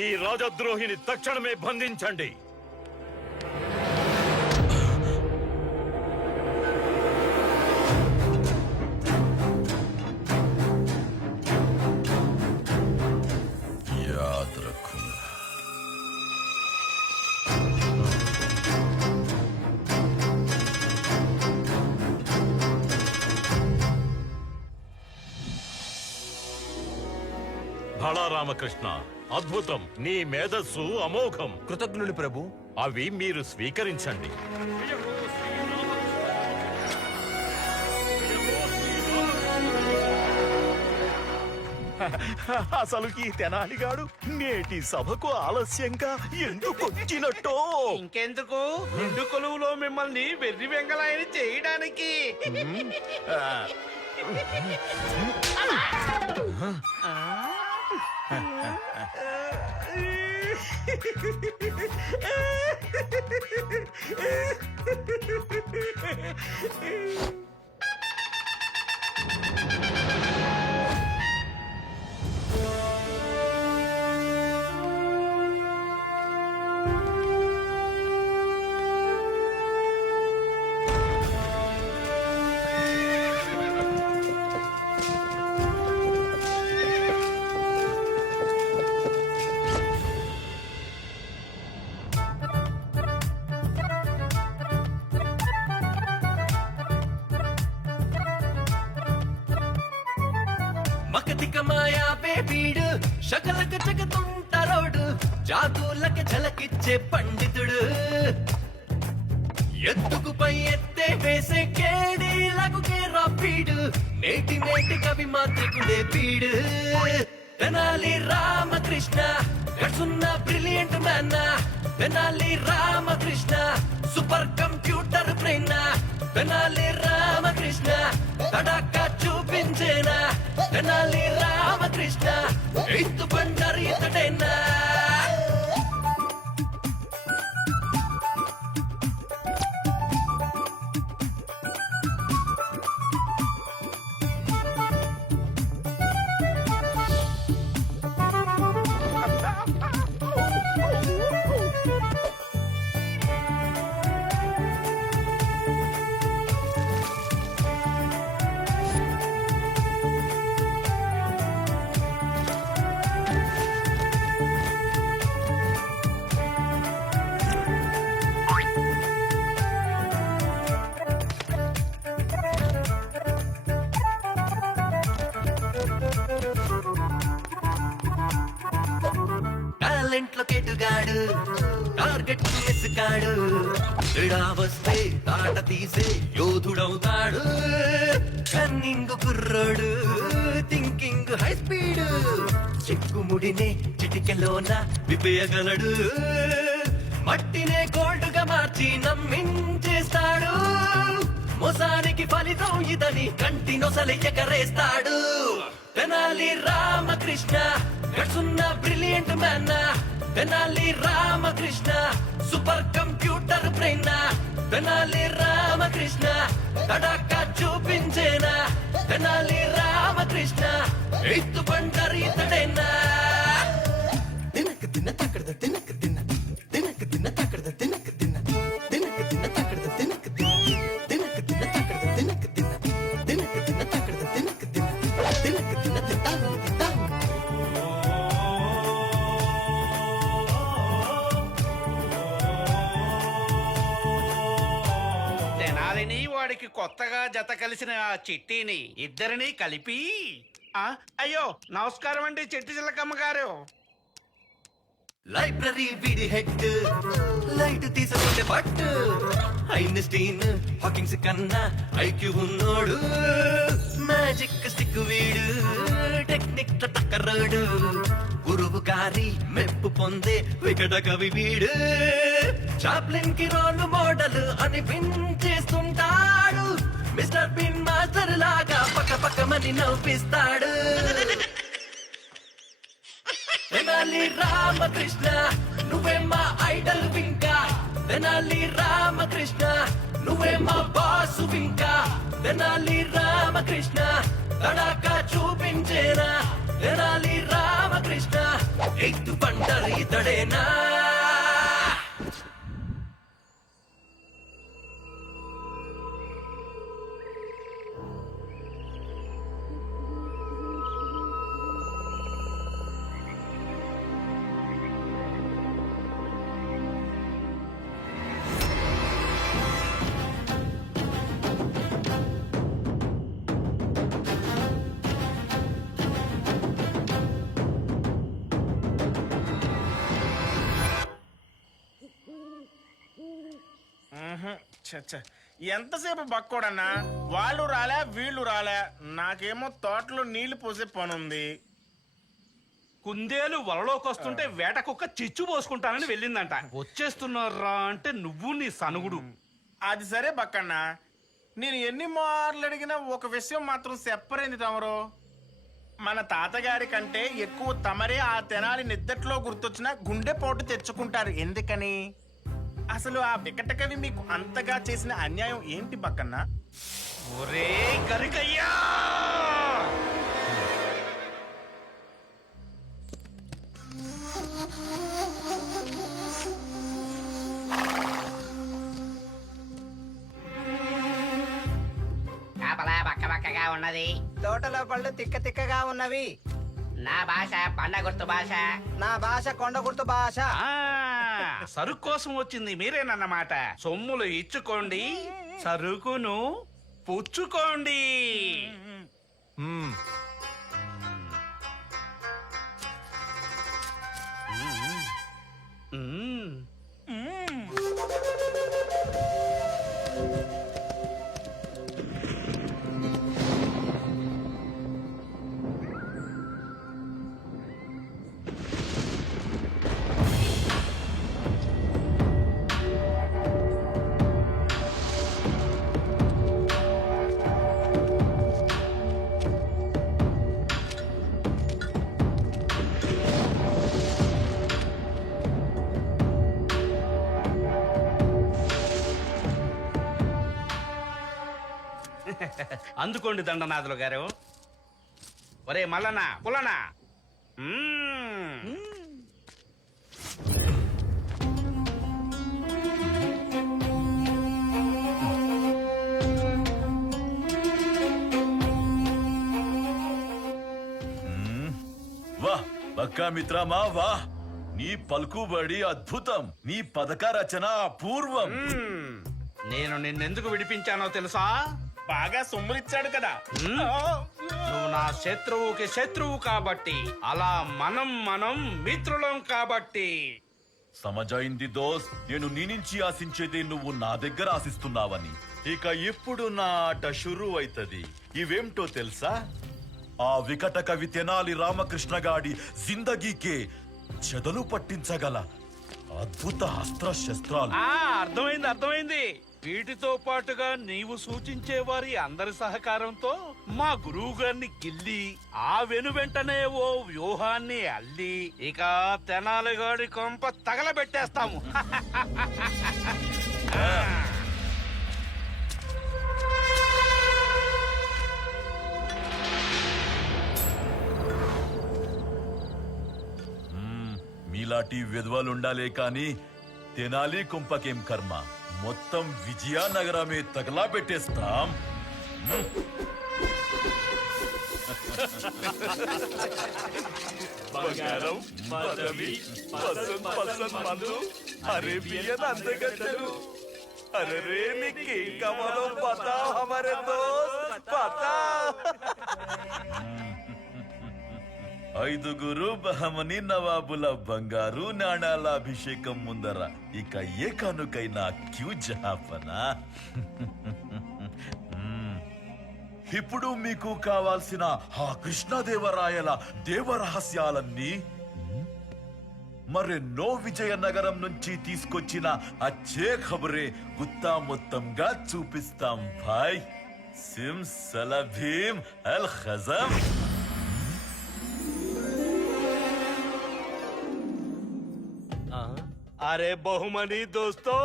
ఈ రాజద్రోహిని తక్షణమే బంధించండి. భళా రామకృష్ణ, అద్భుతం. నీ మేధస్సు అమోఘం. కృతజ్ఞులు ప్రభు. అవి మీరు స్వీకరించండి. అసలు ఈ తెనాలిగాడు నేటి సభకు ఆలస్యంగా ఎందుకు వచ్చినట్టో. ఇంకెందుకు నిండు కొలువులో మిమ్మల్ని వెర్రి వెంగళాయని చేయడానికి. మకతిక మాయా బేబీడు శకలక జగతుంటరోడు జాతులక ఝలకిచ్చే పండితుడు ఎత్తుకు పై ఎత్తే వేసే కేడీలకు కేరాపీడు నేటి నేటి కవి మాత్రికుడే పీడు తెనాలి రామకృష్ణ గడుసున్న brilliant man Tenali Ramakrishna super computer brain Tenali Ramakrishna తడాక చూపించేనా తెనాలి రామకృష్ణ ఎత్తు బండరి ఇతడేనా. టాలెంట్ లో కెటుగాడు టార్గెట్ ఎసుకాడు తేడా వస్తే తాట తీసే యోధుడవుతాడు కన్నింగ్ కుర్రోడు థింకింగ్ హై స్పీడ్ చిక్కుముడినే చిటికెలోన విప్పేయగలడు మట్టినే గోల్డ్ గా మార్చి నమ్మించేస్తాడు మోసానికి ఫలితం ఇదని కంటి నొసలి ఎగరేస్తాడు తెనాలి రామకృష్ణ గడుసున్న brilliant man Tenali Ramakrishna super computer brain Tenali Ramakrishna తడాక చూపించేనా తెనాలి రామకృష్ణ ఎత్తు బండరి ఇతడేనా. దినక దిన తక్కడద దినక దిన దినక దిన తక్కడద దినక దిన దినక దిన తక్కడద దినక దిన దినక దిన తక్కడద దినక దిన దినక దిన తక్కడద దినక దిన దినక దిన తిట్టాను తిట్టాను. తెనాలిని వాడికి కొత్తగా జత కలిసిన ఆ చిట్టిని ఇద్దరిని కలిపి అయ్యో నమస్కారం అండి చెట్టి చిలకమ్మ గారు. లైబ్రరీ వీడి హెడ్ లైట్ తీసుకుంటే పట్టు ఐన్స్టీన్ హాకింగ్స్ కన్నా ఐక్యూ ఉన్నోడు మ్యాజిక్ స్టిక్ వీడు టెక్నిక్ టక్కరోడు గురువు గారి మెప్పు పొందే వికట కవి వీడు చాప్లిన్ కి రోల్ మోడల్ అనిపించేస్తుంటాడు మిస్టర్ బిన్ మాస్టర్ లాగా పక్క పక్కమని నవ్విస్తాడు తెనాలి రామకృష్ణ నువ్వే మా ఐడల్ వింకా తెనాలి రామకృష్ణ నువ్వే మా బాసు వింకా తెనాలి రామకృష్ణ తడాక చూపించేనా తెనాలి రామకృష్ణ ఎత్తు బండరి ఇతడేనా. ఎంతసేపు బక్కోడన్నా వాళ్ళు రాలే వీళ్ళు రాలే నాకేమో తోటలో నీళ్లు పోసే పనుంది. కుందేలు వలలోకి వస్తుంటే వేట కుక్క చిచ్చు పోసుకుంటానని వెళ్ళిందంట. వచ్చేస్తున్నారా అంటే నువ్వు నీ సనుగుడు. అది సరే బక్కన్న, నేను ఎన్ని మార్లు అడిగినా ఒక విషయం మాత్రం చెప్పరేంది తమరు. మన తాతగారి కంటే ఎక్కువ తమరే ఆ తెనాలి నిద్దట్లో గుర్తొచ్చిన గుండెపోటు తెచ్చుకుంటారు. ఎందుకని? అసలు ఆ వికట కవి మీకు అంతగా చేసిన అన్యాయం ఏంటి బక్కన్న? ఒరే గరికయ్యా, కాపలా బక్క బక్కగా ఉన్నది, తోటలో పళ్ళు తిక్క తిక్కగా ఉన్నవి. నా భాష పండ గుర్తు భాష, నా భాష కొండ గుర్తు భాష. సరుకు కోసం వచ్చింది మీరేనన్నమాట. సొమ్ములు ఇచ్చుకోండి, సరుకును పుచ్చుకోండి. అందుకోండి దండనాథులు గారు. ఒరే మల్లనా పుల్లనా, వా బక్కా మిత్రమా వా, నీ పలుకుబడి అద్భుతం, నీ పథక రచన అపూర్వం. నేను నిన్నెందుకు విడిపించానో తెలుసా? బాగా సొమ్ములిచ్చాడు కదా. నువ్వు నా శత్రువుకి శత్రువు కాబట్టి, అలా మనం మిత్రులం కాబట్టి. సమజైంది దోస్, నేను నీ నుంచి ఆశించేది నువ్వు నా దగ్గర ఆశిస్తున్నావని. ఇక ఇప్పుడు నా ఆట షురు అవుతుంది. ఇవేంటో తెలుసా? ఆ వికట కవి తెనాలి రామకృష్ణ గాడి జిందగీకే చెదలు పట్టించగల అద్భుత అస్త్ర శస్త్రాలు. అర్థమైంది. వీటితో పాటుగా నీవు సూచించే వారి అందరి సహకారంతో మా గురువు గారిని గిల్లి, ఆ వెనువెంటనే ఓ వ్యూహాన్ని అల్లి, ఇక తెనాలిగాడి కొంప తగలబెట్టేస్తాము. మీలాంటి విధవలుండాలే కాని తెనాలి కుంపకేం కర్మ, మొత్తం విజయనగరమే తగలా పెట్టేస్తాం. బంగారం, పదవి, పసంద్ మందు, అరేబియన్ అందగత్తెలు. అరే రే నీకే కావాలో పతా హమారే దోస్త్ పతా. ఐదుగురు బహమని నవాబుల బంగారు నాణాల అభిషేకం ముందర ఇక ఏ కానుకైనా క్యూ జహాపనా. ఇప్పుడు మీకు కావాల్సిన ఆ కృష్ణదేవరాయల దేవరహస్యాలన్నీ మరెన్నో విజయనగరం నుంచి తీసుకొచ్చిన అచ్చే ఖబరే గుత్తా మొత్తంగా చూపిస్తాం భాయ్. సిమ్ సలభీం అల్ ఖజం. అరే బహుమని దోస్తో,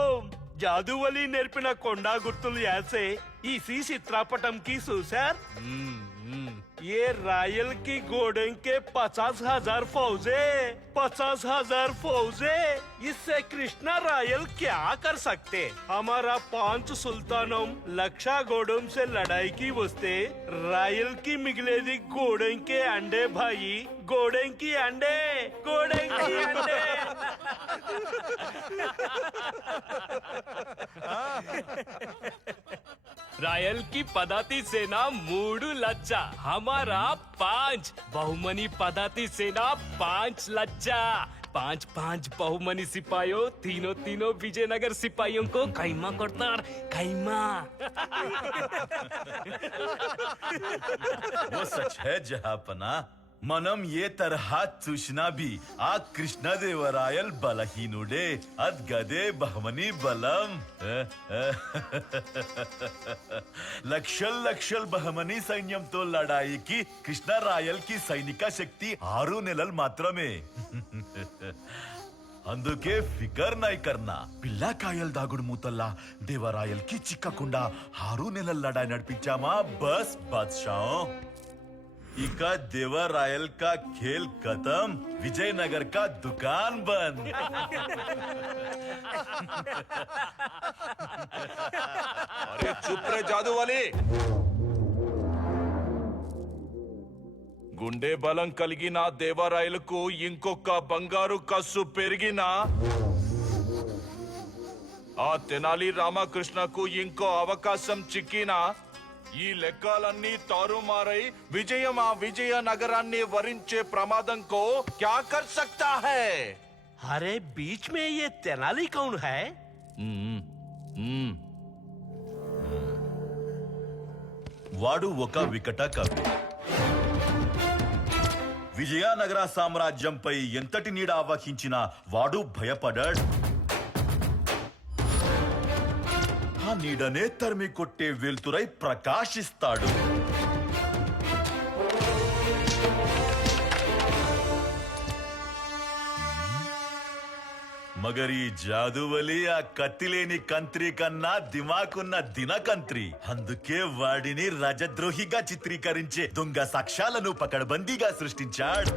జాదువలి నేర్పిన కొండా గుర్తులు యాసే इसी चित्रपटम की सुसर ये रायल की गोडें के 50,000 फौजे, इससे कृष्णा रायल क्या कर सकते? हमारा 5 सुल्तानों लक्षा गोडम से लड़ाई की वस्ते रायल की मिगलेदी गोडें के अंडे भाई, गोडें की अंडे. रायल की पदाती सेना 3 लच्छा, हमारा 5. बहुमनी पदाती सेना 5 लच्छा. 5 बहुमनी सिपाहियों, तीनों विजयनगर सिपाहियों को कैमा करतार कैमा. वो सच है जहापना. మనం ఏ తరహా చూసినా బి ఆ కృష్ణదేవరాయల్ బలహీనుడే అద్గదే బహమని బలం లక్షల్ లక్షల్ బహమని సైన్యంతో లడాయికి కృష్ణరాయల్ కి సైనిక శక్తి 6 నెలలు మాత్రమే అందుకే ఫికర్ నై కర్నా పిల్లకాయల్ దాగుడు మూతల్లా దేవరాయల్ కి చిక్కకుండా 6 నెలల లడాయి నడిపించామా బస్ బాద్షా इका देवरायल का खेल खत्म विजयनगर का दुकान बंद अरे चुप रे जादू वाली గుండె బలం కలిగిన దేవరాయలకు ఇంకొక బంగారు కస్సు పెరిగినా ఆ తెనాలి రామకృష్ణకు ఇంకో అవకాశం చిక్కినా ఈ లెక్కలన్నీ తారుమారై విజయం ఆ విజయ నగరాన్ని వరించే ప్రమాదం को क्या कर सकता है? अरे बीच में ये तेनाली कौन है? వాడు ఒక వికట కవి విజయనగర సామ్రాజ్యంపై ఎంతటి నీడ ఆవహించినా వాడు భయపడాడు ఆ నీడనే తరిమి కొట్టే వెలుతురై ప్రకాశిస్తాడు మగరి జాదువలి ఆ కత్తిలేని కంత్రి కన్నా దిమాకున్న దినకంత్రి అందుకే వాడిని రాజద్రోహిగా చిత్రీకరించే దొంగ సాక్ష్యాలను పకడ్బందీగా సృష్టించాడు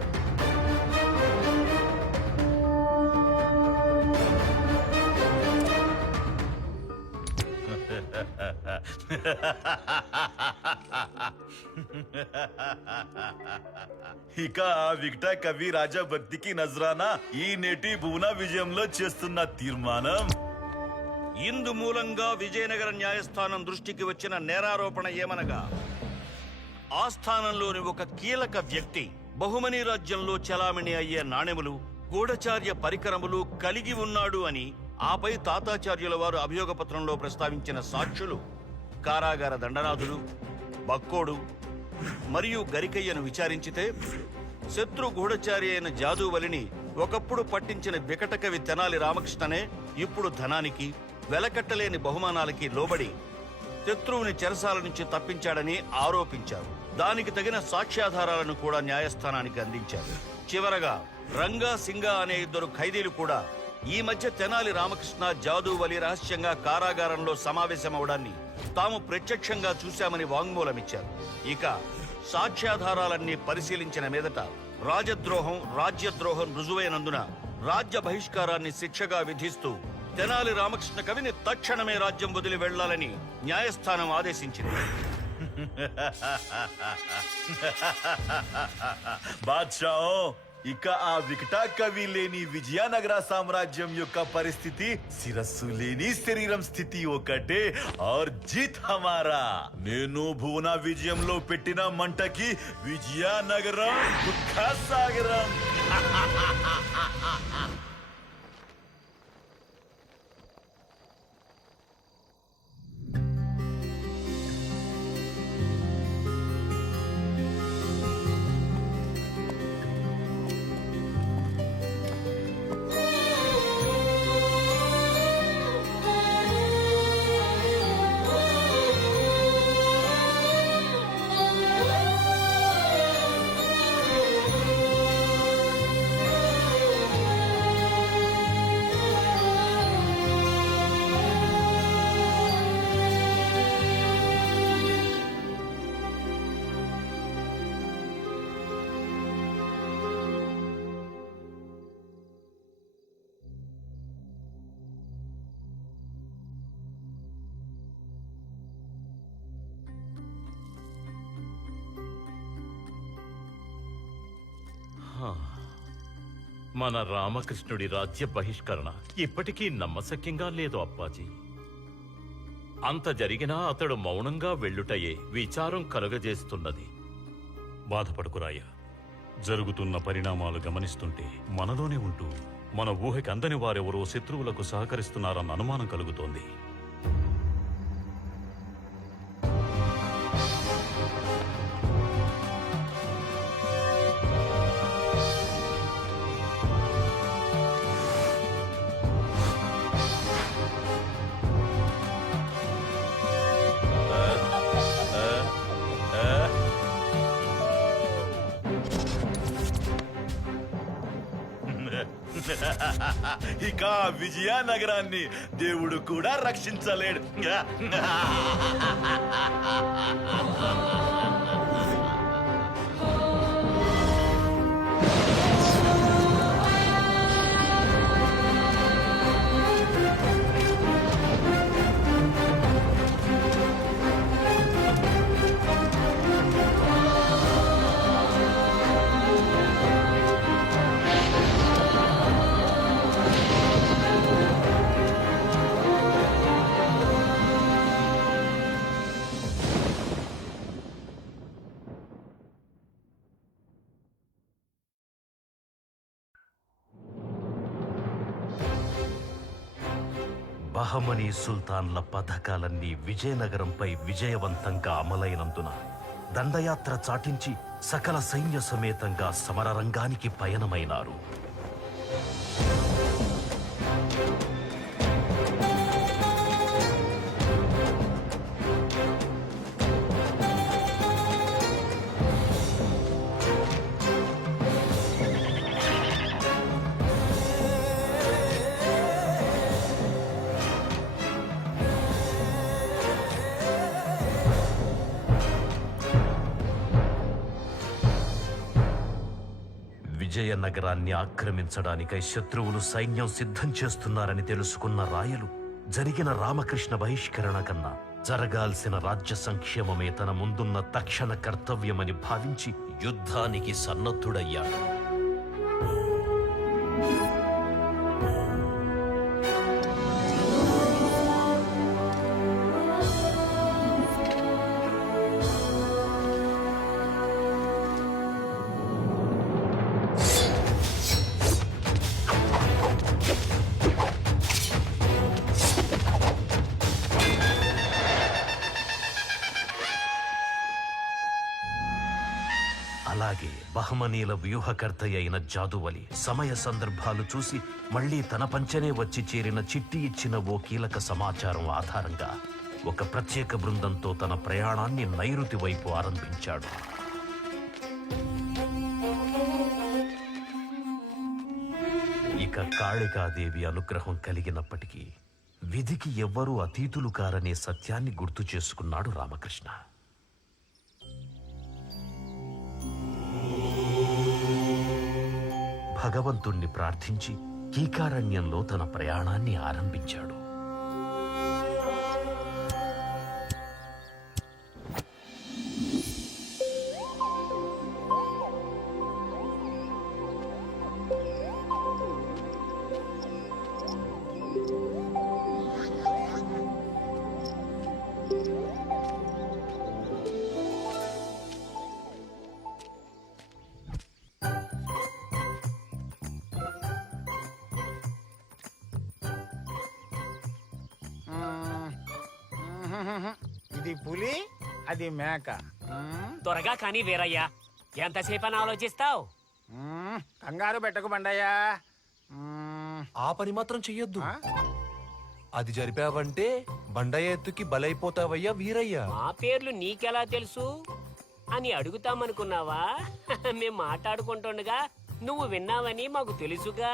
ఇక వికట కవి రాజభక్తికి నజరానా ఈ నేటి భువన విజయంలో చేస్తున్న తీర్మానం ఇందు మూలంగా విజయనగర న్యాయస్థానం దృష్టికి వచ్చిన నేరారోపణ ఏమనగా ఆస్థానంలోని ఒక కీలక వ్యక్తి బహుమని రాజ్యంలో చలామణి అయ్యే నాణెములు గూఢచార్య పరికరములు కలిగి ఉన్నాడు అని ఆపై తాతాచార్యుల వారు అభియోగపత్రంలో ప్రస్తావించిన సాక్షులు కారాగార దండనాథుడు బక్కోడు మరియు గరికయ్యను విచారించితే శత్రు గూఢచారి అయిన జాదూవలిని ఒకప్పుడు పట్టించిన వికటకవి తెనాలి రామకృష్ణనే ఇప్పుడు ధనానికి వెలకట్టలేని బహుమానాలకి లోబడి శత్రువుని చెరసాల నుంచి తప్పించాడని ఆరోపించారు దానికి తగిన సాక్ష్యాధారాలను కూడా న్యాయస్థానానికి అందించారు చివరగా రంగా సింగా అనే 2 ఖైదీలు కూడా ఈ మధ్య తెనాలి రామకృష్ణ జాదూవలి రహస్యంగా కారాగారంలో సమావేశమవడాన్ని తాము ప్రత్యక్షంగా చూశామని వాంగ్మూలమిచ్చారు ఇక సాక్ష్యాధారాలన్నీ పరిశీలించిన మీదట రాజద్రోహం రాజ్యద్రోహం రుజువైనందున రాజ్య బహిష్కారాన్ని శిక్షగా విధిస్తూ తెనాలి రామకృష్ణ కవిని తక్షణమే రాజ్యం వదిలి వెళ్లాలని న్యాయస్థానం ఆదేశించింది బాద్షా ఇక ఆ వికట కవి లేని విజయనగర సామ్రాజ్యం యొక్క పరిస్థితి శిరస్సు లేని శరీరం స్థితి ఒకటే ఆర్ జీత్ హమారా నేను భువన విజయంలో పెట్టిన మంటకి విజయనగరం దుఃఖ సాగరం మన రామకృష్ణుడి రాజ్య బహిష్కరణ ఇప్పటికీ నమ్మశక్యంగా లేదు అప్పాజీ అంత జరిగినా అతడు మౌనంగా వెళ్ళుటయే విచారం కలుగజేస్తున్నది బాధపడుకురాయ్యా జరుగుతున్న పరిణామాలు గమనిస్తుంటే మనలోనే ఉంటూ మన ఊహకి అందని వారెవరో శత్రువులకు సహకరిస్తున్నారన్న అనుమానం కలుగుతోంది ఇక విజయనగరాన్ని దేవుడు కూడా రక్షించలేడు. బహమనీ సుల్తాన్ల పథకాలన్నీ విజయనగరంపై విజయవంతంగా అమలైనందున దండయాత్ర చాటించి సకల సైన్య సమేతంగా సమరరంగానికి పయనమైనారు. విజయనగరాన్ని ఆక్రమించడానికై శత్రువులు సైన్యం సిద్ధం చేస్తున్నారని తెలుసుకున్న రాయలు జరిగిన రామకృష్ణ బహిష్కరణ కన్నా జరగాల్సిన రాజ్య సంక్షేమమే తన ముందున్న తక్షణ కర్తవ్యమని భావించి యుద్ధానికి సన్నద్ధుడయ్యాడు. అలాగే బహమనీల వ్యూహకర్త అయిన జాదువలి సమయ సందర్భాలు చూసి మళ్లీ తన పంచనే వచ్చి చేరిన చిట్టి ఇచ్చిన ఓ కీలక సమాచారం ఆధారంగా ఒక ప్రత్యేక బృందంతో తన ప్రయాణాన్ని నైరుతి వైపు ఆరంభించాడు. ఇక కాళికాదేవి అనుగ్రహం కలిగినప్పటికీ విధికి ఎవ్వరూ అతీతులు కారనే సత్యాన్ని గుర్తు చేసుకున్నాడు రామకృష్ణ. భగవంతుణ్ణి ప్రార్థించి కీకారణ్యంలో తన ప్రయాణాన్ని ఆరంభించాడు. ఇది పులి, అది మేక. త్వరగా కానీ వీరయ్యా, ఎంతసేపని ఆలోచిస్తావు? కంగారు పెట్టకు బండయ్యా. ఆ పని మాత్రం చెయ్యొద్దు. అది జరిపావంటే బండయ్య ఎత్తుకి బలైపోతావయ్యా వీరయ్య. మా పేర్లు నీకెలా తెలుసు అని అడుగుతామనుకున్నావా? మేం మాట్లాడుకుంటుండగా నువ్వు విన్నావని మాకు తెలుసుగా.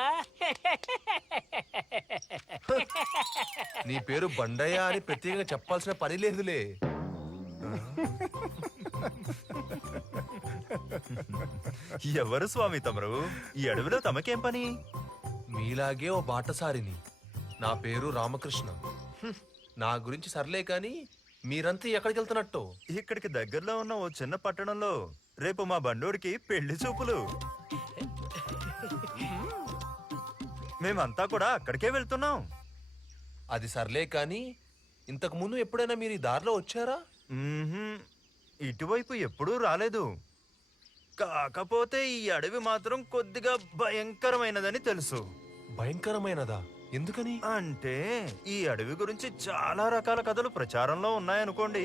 నీ పేరు బండయ్య అని ప్రత్యేకంగా చెప్పాల్సిన పని లేదులే. ఎవరు స్వామి తమరు? ఈ అడవిలో తమకేం పని? మీలాగే ఓ బాటసారిని. నా పేరు రామకృష్ణ. నా గురించి సర్లే కాని మీరంతా ఎక్కడికి వెళ్తున్నట్టు? ఇక్కడికి దగ్గరలో ఉన్న ఓ చిన్న పట్టణంలో రేపు మా బండోడికి పెళ్లి చూపులు. మేమంతా కూడా అక్కడికే వెళ్తున్నాం. అది సర్లే కాని ఇంతకు ముందు ఎప్పుడైనా మీరు ఈ దారిలో వచ్చారా? ఇటువైపు ఎప్పుడూ రాలేదు. కాకపోతే ఈ అడవి మాత్రం కొద్దిగా భయంకరమైనదని తెలుసు. భయంకరమైనదా? ఎందుకని? అంటే ఈ అడవి గురించి చాలా రకాల కథలు ప్రచారంలో ఉన్నాయనుకోండి.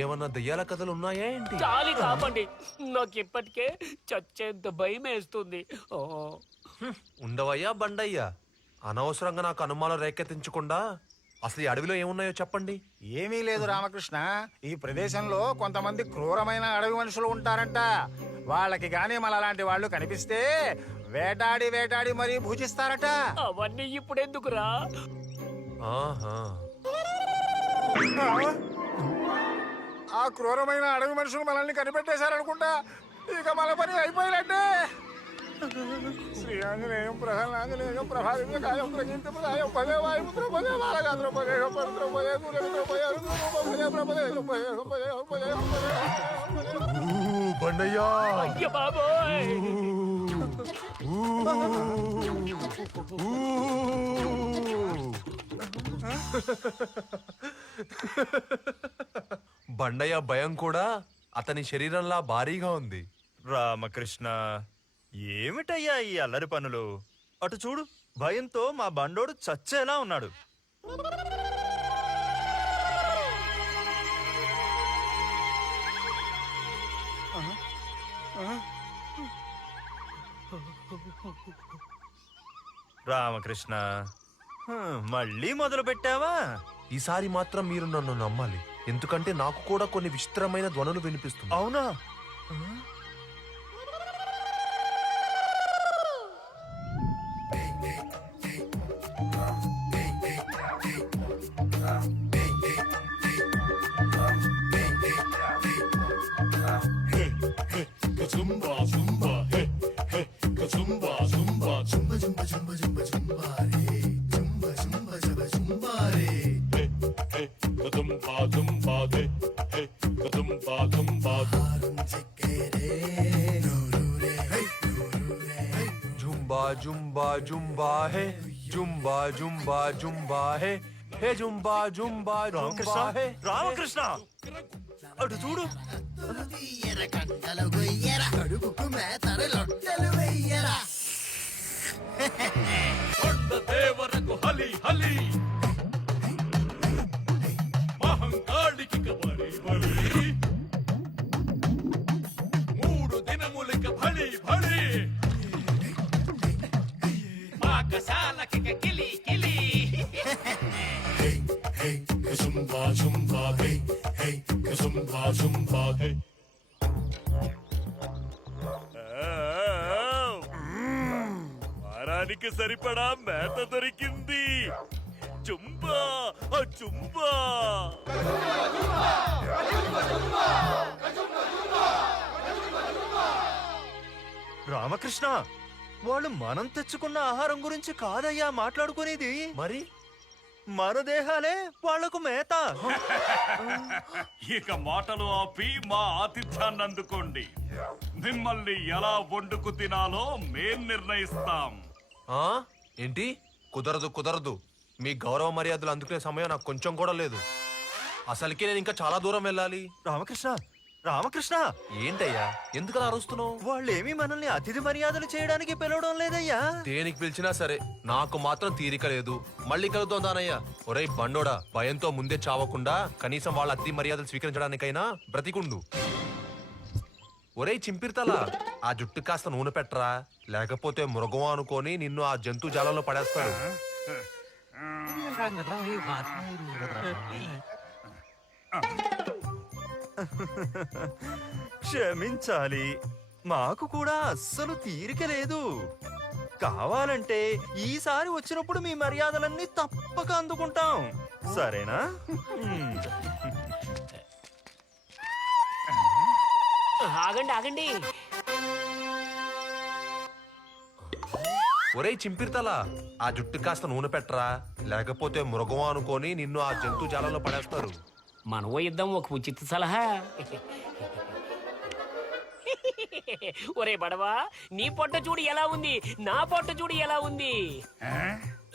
ఏమన్నా దయ్యాల కథలు ఉన్నాయా ఏంటి? చాలి కాపండి, నాకు ఇప్పటికే చచ్చేంత భయం వేస్తుంది. ఉండవయ్యా బండయ్యా, అనవసరంగా నాకు అనుమానం రేకెత్తించకుండా అసలు ఈ అడవిలో ఏమున్నాయో చెప్పండి. ఏమీ లేదు రామకృష్ణ. ఈ ప్రదేశంలో కొంతమంది క్రూరమైన అడవి మనుషులు ఉంటారంట. వాళ్ళకి గానీ మన అలాంటి వాళ్ళు కనిపిస్తే వేటాడి వేటాడి మరీ భుజిస్తారట. అవన్నీ ఇప్పుడు ఎందుకురా? ఆహా. ఆ క్రూరమైన అడవి మనుషులు మనల్ని కనిపెట్టేశారనుకుంటా. ఇక మన పని అయిపోయినట్టే. శ్రీ ఆంజనేయం ప్రసన్నాంజనేయం ప్రభావికాయం ప్రకీర్తిపదాయం పదే వాయుపుత్ర పదే బాలగాత్ర పదే పవిత్ర పదే సూర్యమిత్ర పదే పదే ప్రపదే పదే పదే పదే బండయ్యా. అయ్య బాబోయ్! బండయ్య భయం కూడా అతని శరీరంలా భారీగా ఉంది. రామకృష్ణ, ఏమిటయ్యా ఈ అల్లరి పనులు? అటు చూడు, భయంతో మా బండోడు చచ్చేలా ఉన్నాడు. రామకృష్ణ, మళ్ళీ మొదలు పెట్టావా? ఈసారి మాత్రం మీరు నన్ను నమ్మాలి, ఎందుకంటే నాకు కూడా కొన్ని విచిత్రమైన ధ్వనులు వినిపిస్తుంది. అవునా? జుంబా జుంబా జుంబా హే, జుంబా జుంబా జుంబా హే, హే జుంబా జుంబా జుంబా హే. రామకృష్ణ, అటు చూడు. దేవరకు హలి హలి, మహంకాళికి బలి బలి, 3 దినములక బలి బలి, పాకశాలకి కిలి కిలి. జుంబా జుంబా హే, హే జుంబా జుంబా హే. వారానికి సరిపడా మేత దొరికింది. చుంబా చుంబా. రామకృష్ణ, వాళ్ళు మనం తెచ్చుకున్న ఆహారం గురించి కాదయ్యా మాట్లాడుకునేది. మరి మన దేహాలే వాళ్లకు మేత. ఇక మాటలు ఆపి మా ఆతిథ్యాన్ని అందుకోండి. మిమ్మల్ని ఎలా వండుకు తినాలో మేం నిర్ణయిస్తాం. ఆ ఏంటి? కుదరదు కుదరదు. మీ గౌరవ మర్యాదలు అందుకునే సమయం నాకు కొంచెం కూడా లేదు. అసలుకి నేను ఇంకా చాలా దూరం వెళ్ళాలి. రామకృష్ణ, రామకృష్ణ, ఏంటయ్యా ఎందుకలా అరుస్తున్నావు? వాళ్ళేమీ మనల్ని అతిథి మర్యాదలు చేయడానికి పిలవడం లేదయ్యా. దేనికి పిలిచినా సరే నాకు మాత్రం తీరిక లేదు. మళ్ళీ కలుద్దాం దానయ్య. ఒరేయ్ బండోడా, భయంతో ముందే చావకుండా కనీసం వాళ్ళ అతిథి మర్యాదలు స్వీకరించడానికైనా బ్రతికుండు. ఒరేయ్ చింపిరితలా, ఆ జుట్టు కాస్త నూనె పెట్టరా, లేకపోతే మృగం అనుకొని నిన్ను ఆ జంతు జాలంలో పడేస్తాడు. క్షమించాలి, మాకు కూడా అస్సలు తీరిక లేదు. కావాలంటే ఈసారి వచ్చినప్పుడు మీ మర్యాదలన్నీ తప్పక అందుకుంటాం, సరేనా? ఆగండి ఆగండి. ఒరేయ్ చింపిరితలా, ఆ జుట్టు కాస్త నూనె పెట్టరా, లేకపోతే మృగం అనుకొని నిన్ను ఆ జంతు జాలంలో పడేస్తారు. మనవో ఇద్దాం ఒక ఉచిత సలహా. ఒరే బడవా, నీ పొట్ట చూడు ఎలా ఉంది, నా పొట్ట చూడు ఎలా ఉంది.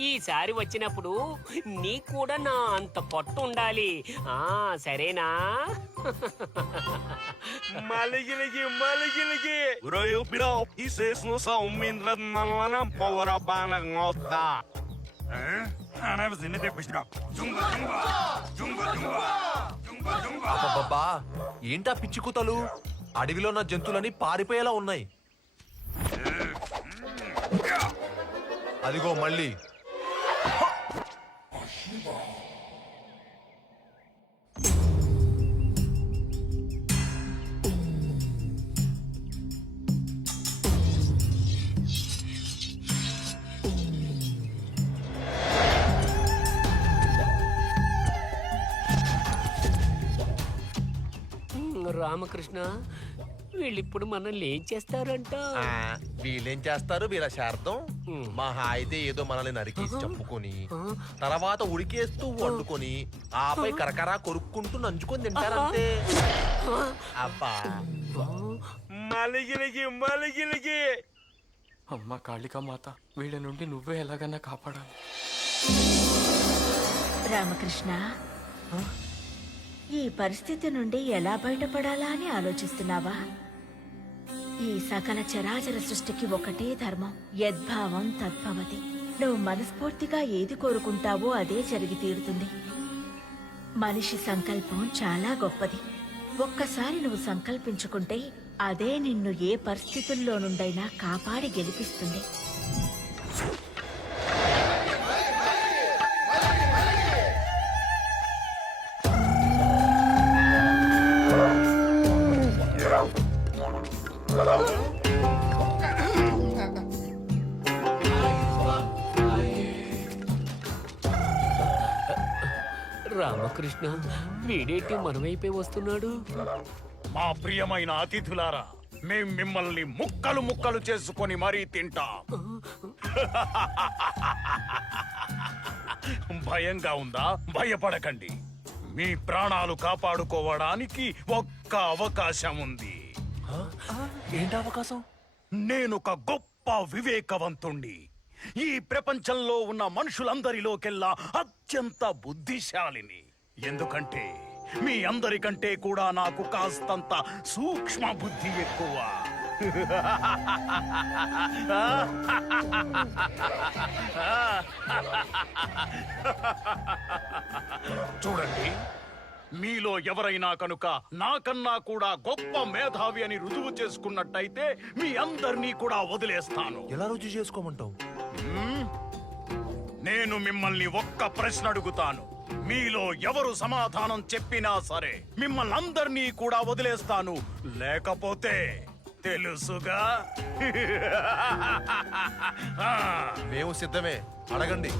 ఈసారి వచ్చినప్పుడు నీకు కూడా నా అంత పొట్ట ఉండాలి. ఆ సరేనా? మలిగిలిగి మలిగిలిగి ఉరయుపిరావు ఈ శేషను సౌమింద్రన్నలన పౌరబాన ngota. అబ్బబ్బబ్బా, ఏంటా పిచ్చి కూతలు? అడవిలో ఉన్న జంతువులని పారిపోయేలా ఉన్నాయి. అదిగో మళ్ళీ. రామకృష్ణ వీళ్ళిప్పుడు మనల్ని ఏం చేస్తారంట? వీళ్ళేం చేస్తారు వీళ్ళ శార్థం మహా అయితే ఏదో మనల్ని నరికేసి చంపుకొని తర్వాత ఉడికేస్తూ వండుకొని ఆపై కరకరా కొరుక్కుంటూ నంచుకొని తింటారంతే. అబ్బా మలిగిలిగి అమ్మ కాళికామాత, వీళ్ళ నుండి నువ్వే ఎలాగన్నా కాపాడాలి. రామకృష్ణ, ఈ పరిస్థితి నుండి ఎలా బయటపడాలా అని ఆలోచిస్తున్నావా? ఈ సకల చరాచర సృష్టికి ఒకటే ధర్మం, యద్భావం తద్భవతి. నువ్వు మనస్ఫూర్తిగా ఏది కోరుకుంటావో అదే జరిగి తీరుతుంది. మనిషి సంకల్పం చాలా గొప్పది. ఒక్కసారి నువ్వు సంకల్పించుకుంటే అదే నిన్ను ఏ పరిస్థితుల్లో నుండైనా కాపాడి గెలిపిస్తుంది. రామకృష్ణ, వీడేంటి మన వైపే వస్తున్నాడు? మా ప్రియమైన అతిథులారా, మేం మిమ్మల్ని ముక్కలు ముక్కలు చేసుకొని మరీ తింటాం. భయంగా ఉందా? భయపడకండి. మీ ప్రాణాలు కాపాడుకోవడానికి ఒక్క అవకాశం ఉంది. ఏంటి అవకాశం? నేనొక గొప్ప వివేకవంతుణ్ణి. ఈ ప్రపంచంలో ఉన్న మనుషులందరిలోకెల్లా అత్యంత బుద్ధిశాలిని. ఎందుకంటే మీ అందరికంటే కూడా నాకు కాస్తంత సూక్ష్మ బుద్ధి ఎక్కువ. చూడండి, మీలో ఎవరైనా కనుక నాకన్నా కూడా గొప్ప మేధావి అని రుజువు చేసుకున్నట్టయితే మీ అందరినీ కూడా వదిలేస్తాను. ఎలా రుజువు చేసుకోమంటావు? నేను మిమ్మల్ని ఒక్క ప్రశ్న అడుగుతాను. మీలో ఎవరు సమాధానం చెప్పినా సరే మిమ్మల్ని అందరినీ కూడా వదిలేస్తాను. లేకపోతే తెలుసుగా. మేము సిద్ధమే, అడగండి.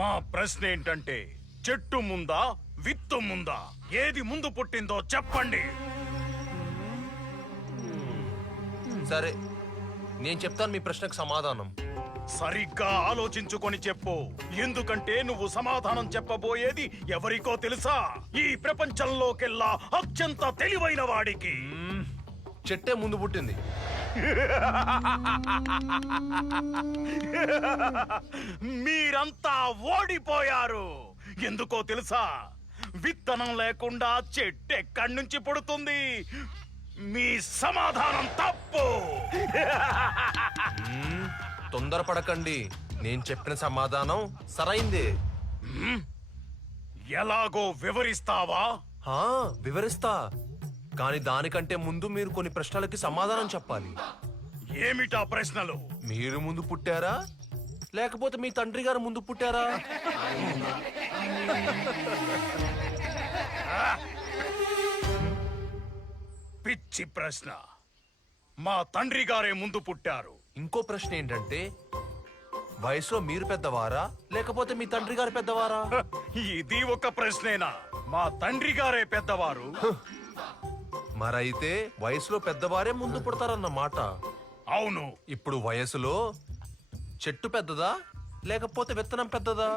మా ప్రశ్న ఏంటంటే, చెట్టు ముందా విత్తు ముందా, ఏది ముందు పుట్టిందో చెప్పండి. సరే, నేను చెప్తాను మీ ప్రశ్నకు సమాధానం. సరిగ్గా ఆలోచించుకొని చెప్పు. ఎందుకంటే నువ్వు సమాధానం చెప్పబోయేది ఎవరికో తెలుసా? ఈ ప్రపంచంలోకెల్లా అత్యంత తెలివైన వాడికి. చెట్టే ముందు పుట్టింది. మీరంతా ఓడిపోయారు. ఎందుకో తెలుసా? విత్తనం లేకుండా చెట్టు ఎక్కడి నుంచి పుడుతుంది? మీ సమాధానం తప్పు. తొందరపడకండి, నేను చెప్పిన సమాధానం సరైందే. ఎలాగో వివరిస్తావా? వివరిస్తా, కానీ దానికంటే ముందు మీరు కొన్ని ప్రశ్నలకి సమాధానం చెప్పాలి. ఏమిటా ప్రశ్నలు? మీరు ముందు పుట్టారా, లేకపోతే మీ తండ్రి గారు ముందు పుట్టారా? పిచ్చి ప్రశ్న. మా తండ్రి గారే ముందు పుట్టారు. ఇంకో ప్రశ్న ఏంటంటే, వయసులో మీరు పెద్దవారా, లేకపోతే మీ తండ్రి గారు పెద్దవారా? ఇది ఒక ప్రశ్నేనా? మా తండ్రి గారే పెద్దవారు. మరైతే వయసులో పెద్దవారే ముందు పుడతారన్నమాట. అవును. ఇప్పుడు వయసులో చెట్టు పెద్దదా, లేకపోతే విత్తనం పెద్దదా?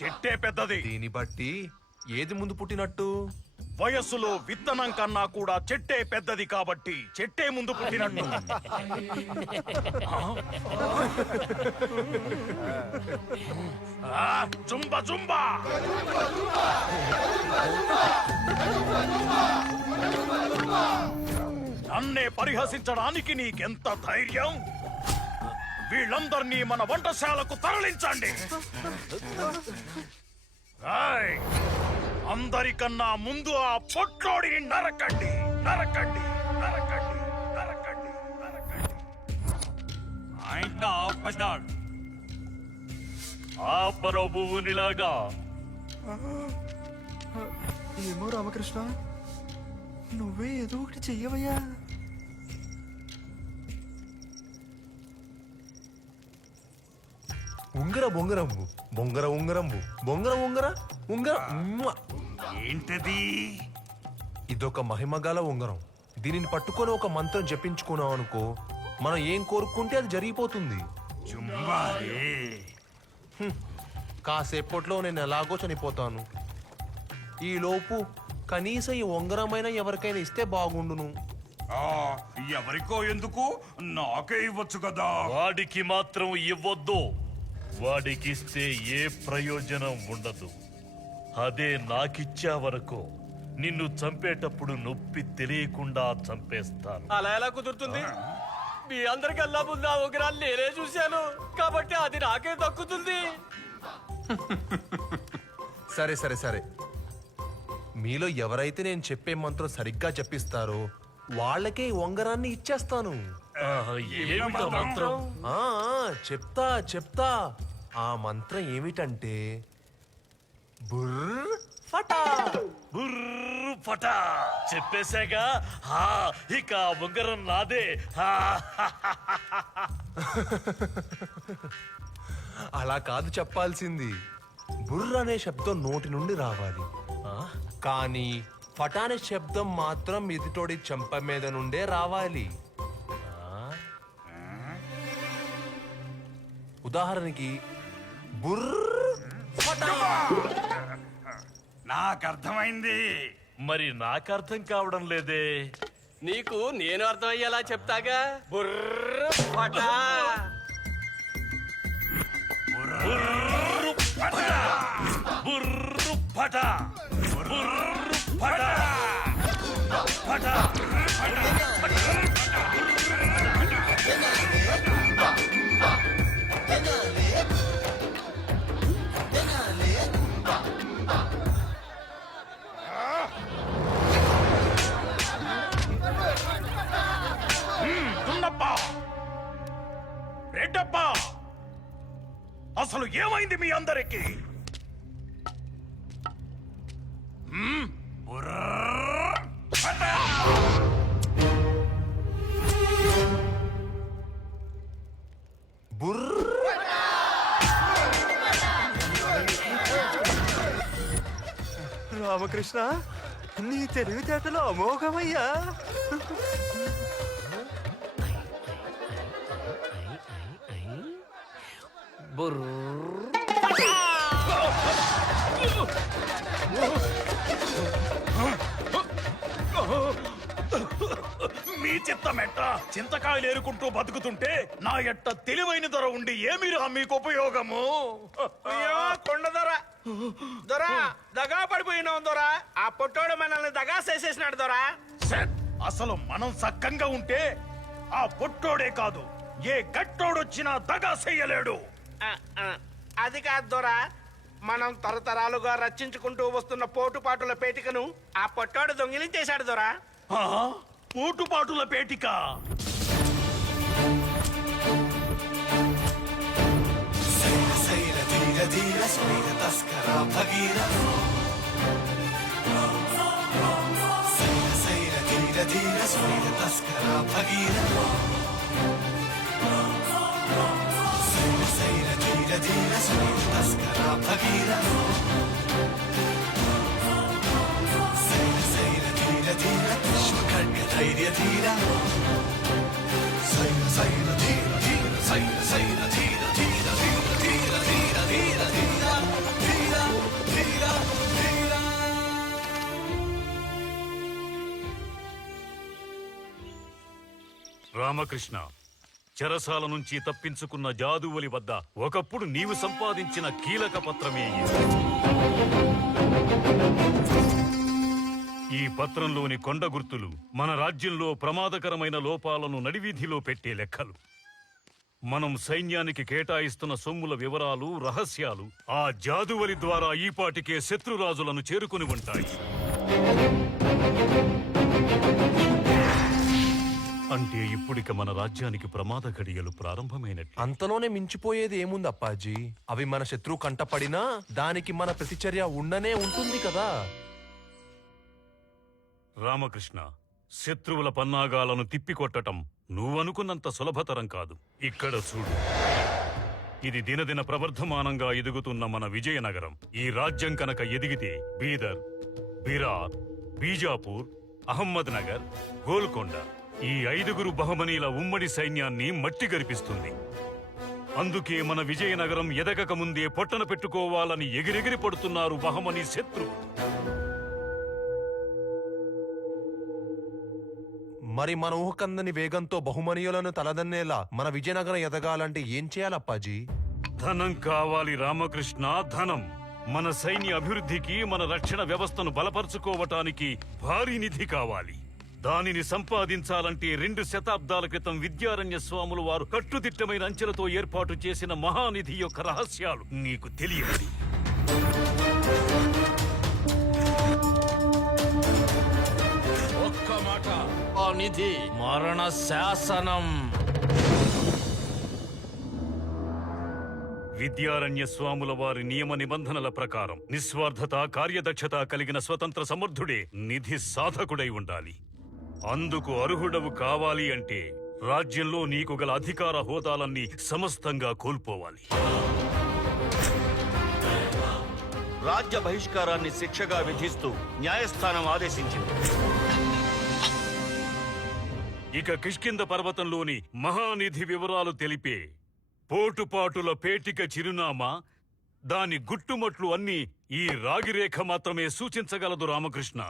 చెట్టే పెద్దది. దీన్ని బట్టి ఏది ముందు పుట్టినట్టు? వయస్సులో విత్తనం కన్నా కూడా చెట్టే పెద్దది కాబట్టి చెట్టే ముందు పుట్టినట్టు. జుంబ జుంబ. నన్నే పరిహసించడానికి నీకెంత ధైర్యం? వీళ్ళందరినీ మన వంటశాలకు తరలించండి. అందరికన్నా ముందు ఆ పొట్లోడిని నరకండి, నరకండి, నరకండి, నరకండి, నరకండి. ఆ ప్రభువునిలాగా. ఏమో రామకృష్ణ, నువ్వే ఏదో ఒకటి చెయ్యవయ్యా. ఉంగర బొంగరంబు బొంగర ఉంగరంబు బొంగర ఉంగర ఉంగర ఉమ్మ. ఏంటది? ఇదొక మహిమగల ఉంగరం. దీనిని పట్టుకొని ఒక మంత్రం జపించుకున్నాం అనుకో, మనం ఏం కోరుకుంటే అది జరిగిపోతుంది. కాసేపట్లో నేను ఎలాగో చనిపోతాను. ఈలోపు కనీసం ఈ ఉంగరమైన ఎవరికైనా ఇస్తే బాగుండును. ఎవరికో ఎందుకు, నాకే ఇవ్వచ్చు కదా. వాడికి మాత్రం ఇవ్వద్దు. వాడికిస్తే ఏ ప్రయోజనం ఉండదు. అదే నాకిచ్చావరకు నిన్ను చంపేటప్పుడు నొప్పి తెలియకుండా చంపేస్తాను. అలా ఎలా కుదురుతుంది? మీ అందరికల్లా ముందు ఆ ఉంగరాన్ని నేనే చూశాను కాబట్టి అది నాకే దక్కుతుంది. సరే సరే సరే, మీలో ఎవరైతే నేను చెప్పే మంత్రం సరిగ్గా చెప్పిస్తారో వాళ్ళకే ఈ ఉంగరాన్ని ఇచ్చేస్తాను. ఏమిటా మంత్రం? చెప్తా చెప్తా. ఆ మంత్రం ఏమిటంటే బుర్ర్ ఫటా. బుర్రు ఫటా. చెప్పేశాగా, ఇక ఆ ఉంగరం నాదే. అలా కాదు చెప్పాల్సింది. బుర్ర అనే శబ్దం నోటి నుండి రావాలి, కానీ ఫటా అనే శబ్దం మాత్రం ఎదుటోడి చెంప మీద నుండే రావాలి. ఉదాహరణకి బుర్ర్ ఫటా. నాకు అర్థమైంది. మరి నాకు అర్థం కావడం లేదే. నీకు నేను అర్థమయ్యేలా చెప్తాగా. బుర్ర ఫటా. బుర్రు ఫటా. బుర్రు ఫటా. బుర్రు ఫటా. ఫటా. రెడ్డప్ప, అసలు ఏమైంది మీ అందరికి? రామకృష్ణ, నీ తెలివితేటలు అమోఘమయ్యా. మీ చిత్తమెట్ట చింతకాయలు ఏరుకుంటూ బతుకుతుంటే నా ఎట్ట తెలివైన దొర ఉండి ఏమిరా మీకు ఉపయోగము? అయ్యో కొండ దొర, దొర దగా పడిపోయినావు దొర. ఆ పొట్టోడు మనల్ని దగా చేసేసినాడు దొర. అసలు మనం సక్కంగా ఉంటే ఆ పొట్టోడే కాదు, ఏ గట్టోడొచ్చినా దగా చెయ్యలేడు. అది కాదు దొర, మనం తరతరాలుగా రచించుకుంటూ వస్తున్న పోటుపాటుల పేటికను ఆ పొట్టోడు దొంగిలించేశాడు దొర. పోటుపాటుల పేటిక? సైర ధీర ధీర స్వైర తస్కర భగీర. సైర ధీర ధీర స్వైర తస్కర భగీర. సైర ధీర ధీర స్వైర తస్కర భగీర. సైర ధీర ధీర విశ్వ ఖడ్గ ధైర్య ధీర. సైర సైర ధీర ధీర సైర సైర ధీర ధీర ధీర ధీర ధీర ధీర ధీర ధీర ధీర. రామకృష్ణ, చెరసాల నుంచి తప్పించుకున్న జాదువలి వద్ద ఒకప్పుడు నీవు సంపాదించిన కీలక పత్రమే ఇది. ఈ పత్రంలోని కొండ గుర్తులు మన రాజ్యంలో ప్రమాదకరమైన లోపాలను నడివీధిలో పెట్టే లెక్కలు. మనం సైన్యానికి కేటాయిస్తున్న సొమ్ముల వివరాలు, రహస్యాలు ఆ జాదువలి ద్వారా ఈపాటికే శత్రురాజులను చేరుకుని ఉంటాయి. అంటే ఇప్పుడిక మన రాజ్యానికి ప్రమాద ఘడియలు ప్రారంభమైనట్టు. అంతలోనే మించిపోయేది ఏముంది అప్పాజీ? అవి మన శత్రువు కంటపడినా దానికి మన ప్రతిచర్య ఉండనే ఉంటుంది కదా. రామకృష్ణ, శత్రువుల పన్నాగాలను తిప్పికొట్టటం నువ్వనుకున్నంత సులభతరం కాదు. ఇక్కడ చూడు. ఇది దినదిన ప్రవర్ధమానంగా ఎదుగుతున్న మన విజయనగరం. ఈ రాజ్యం కనుక ఎదిగితే బీదర్, బిరార్, బీజాపూర్, అహ్మద్ నగర్, గోల్కొండ ఈ 5 బహమనీల ఉమ్మడి సైన్యాన్ని మట్టి గరిపిస్తుంది. అందుకే మన విజయనగరం ఎదగక ముందే పొట్టన పెట్టుకోవాలని ఎగిరెగిరి పడుతున్నారు బహమనీ శత్రువులు. మరి మన ఊహకందని వేగంతో బహుమనీయులను తలదన్నేలా మన విజయనగరం ఎదగాలంటే ఏం చేయాలప్పాజీ? ధనం కావాలి రామకృష్ణ, ధనం. మన సైన్య అభివృద్ధికి, మన రక్షణ వ్యవస్థను బలపరుచుకోవటానికి భారీ నిధి కావాలి. దానిని సంపాదించాలంటే 2 శతాబ్దాల క్రితం విద్యారణ్య స్వాములు వారు కట్టుదిట్టమైన అంచెలతో ఏర్పాటు చేసిన మహానిధి యొక్క రహస్యాలు నీకు తెలియాలి. ఒక్క మాట, ఆ నిధి మరణ శాసనం. విద్యారణ్య స్వాముల వారి నియమ నిబంధనల ప్రకారం నిస్వార్థత, కార్యదక్షత కలిగిన స్వతంత్ర సమర్థుడే నిధి సాధకుడై ఉండాలి. అందుకు అర్హుడవు కావాలి అంటే రాజ్యంలో నీకు గల అధికార హోదాలన్నీ సమస్తంగా కోల్పోవాలి. రాజ్య బహిష్కారాన్ని శిక్షగా విధిస్తూ న్యాయస్థానం ఆదేశించింది. ఇక కిష్కింద పర్వతంలోని మహానిధి వివరాలు తెలిపే పోటుపాటుల పేటిక చిరునామా, దాని గుట్టుమట్లు అన్నీ ఈ రాగిరేఖ మాత్రమే సూచించగలదు రామకృష్ణ.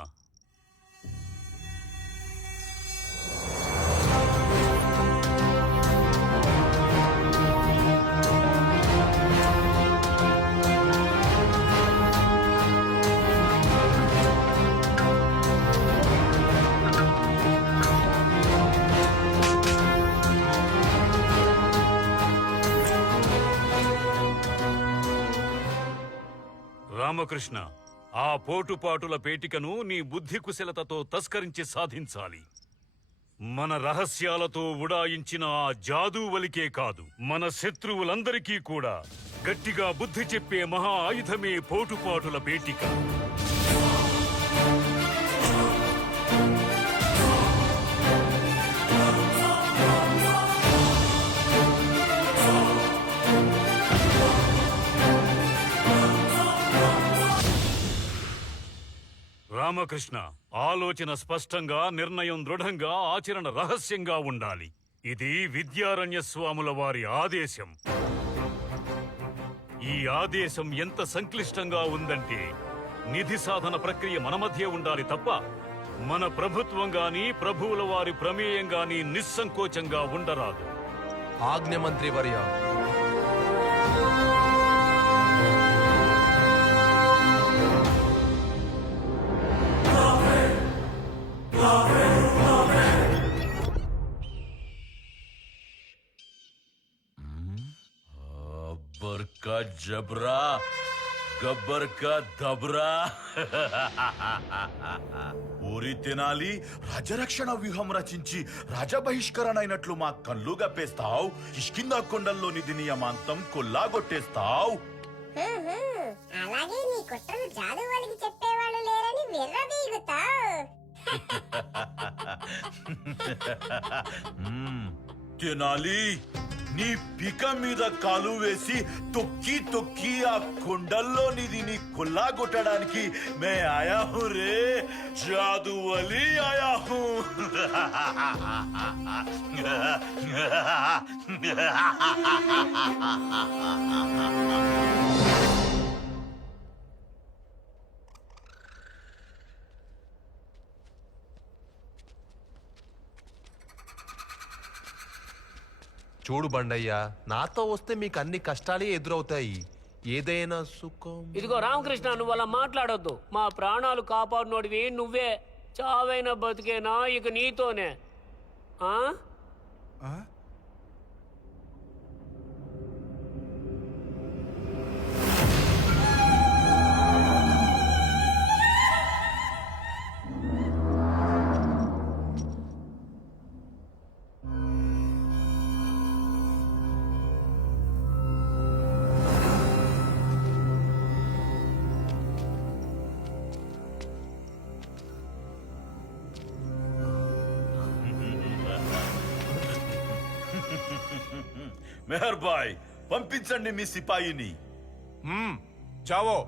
రామకృష్ణ, ఆ పోటుపాటుల పేటికను నీ బుద్ధి కుశలతతో తస్కరించి సాధించాలి. మన రహస్యాలతో ఉడాయించిన ఆ జాదూవలికే కాదు, మన శత్రువులందరికీ కూడా గట్టిగా బుద్ధి చెప్పే మహా ఆయుధమే పోటుపాటుల పేటిక. రామకృష్ణ, ఆలోచన స్పష్టంగా, నిర్ణయం దృఢంగా, ఆచరణ రహస్యంగా ఉండాలి. ఇది విద్యారణ్య స్వాముల వారి ఆదేశం. ఈ ఆదేశం ఎంత సంక్లిష్టంగా ఉందంటే నిధి సాధన ప్రక్రియ మన మధ్య ఉండాలి తప్ప మన ప్రభుత్వం గాని, ప్రభువుల వారి ప్రమేయం గాని నిస్సంకోచంగా ఉండరాదు. ఆజ్ఞ మంత్రి వర్య. का जबरा, गब्बर का दबरा. ఊరి తినాలి రాజరక్షణ వ్యూహం రచించి రాజ బహిష్కరణ అయినట్లు మా కళ్ళు గప్పేస్తావు. కిష్కింద కొండల్లో నిధి నియమాంతం కొల్లాగొట్టేస్తావు. అలాగే నీ కుట్రలు జాదు వాళ్ళకి చెప్పేవాళ్ళు లేరని విర్రవీగుతావు. తినాలి నీ పిక మీద కాలు వేసి తొక్కి తొక్కి ఆ కొండల్లో నిధిని కొల్లాగొట్టడానికి మే ఆయా హూ రే, జాదు వలి ఆయా హూ. చూడు బండయ్య, నాతో వస్తే మీకు అన్ని కష్టాలే ఎదురవుతాయి. ఏదైనా సుఖం. ఇదిగో రామకృష్ణ, నువ్వు అలా మాట్లాడొద్దు. మా ప్రాణాలు కాపాడునోడివి నువ్వే. చావైనా బతికేనా ఇక నీతోనే. ఆ मेहर भाई, పంపించండి మీ సిపాయిని. చావో.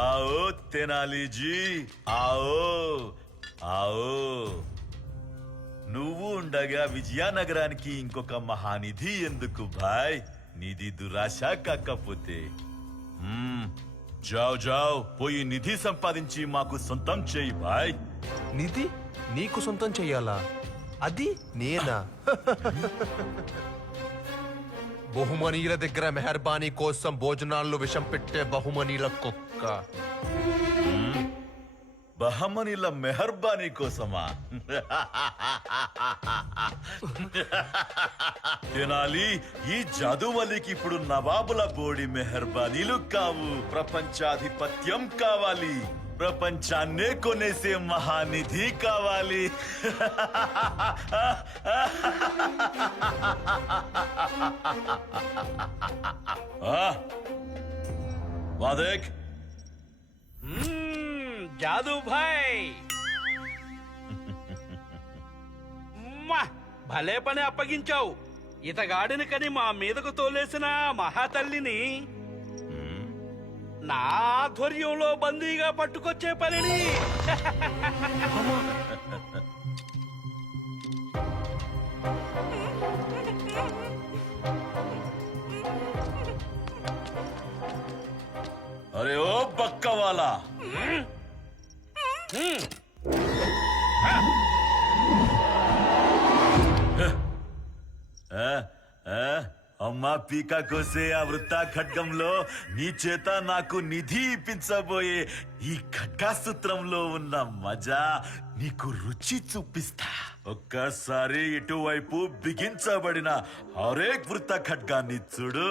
आओ తెనాలి జీ, आओ आओ. నువ్వు ఉండగా విజయనగరానికి ఇంకొక మహానిధి ఎందుకు భాయ్? నిధి దురాశ కాకపోతే. జావ్ జావ్, పోయి నిధి సంపాదించి మాకు సొంతం చేయి భాయ్. నిధి నీకు సొంతం చెయ్యాలా? అది నేనా? బహుమనీయుల దగ్గర మెహర్బానీ కోసం భోజనాల్లో విషం పెట్టే బహుమనీల కుక్క. బహమనీల మెహర్బానీ కోసమా? తెనాలి, ఈ జాదువలికి ఇప్పుడు నవాబుల బోడి మెహర్బానీలు కావు, ప్రపంచాధిపత్యం కావాలి. ప్రపంచాన్నే కొనేసే మహానిధి కావాలి. వాదేక్ జాదు భాయ్, భలే పని అప్పగించావు. ఇతగాడిని కని మా మీదకు తోలేసిన మహాతల్లిని నా ఆధ్వర్యంలో బందీగా పట్టుకొచ్చే పనిని. అరే ఓ బక్కవాలా, అమ్మా పీకా కోసే ఆ వృత్తా ఖడ్గంలో నీ చేత నాకు నిధి ఇప్పించబోయే ఈ ఖడ్గాసూత్రంలో ఉన్న మజా నీకు రుచి చూపిస్తా. ఒక్కసారి ఇటువైపు బిగించబడిన హరేక్ వృత్త ఖడ్గాన్ని చూడు.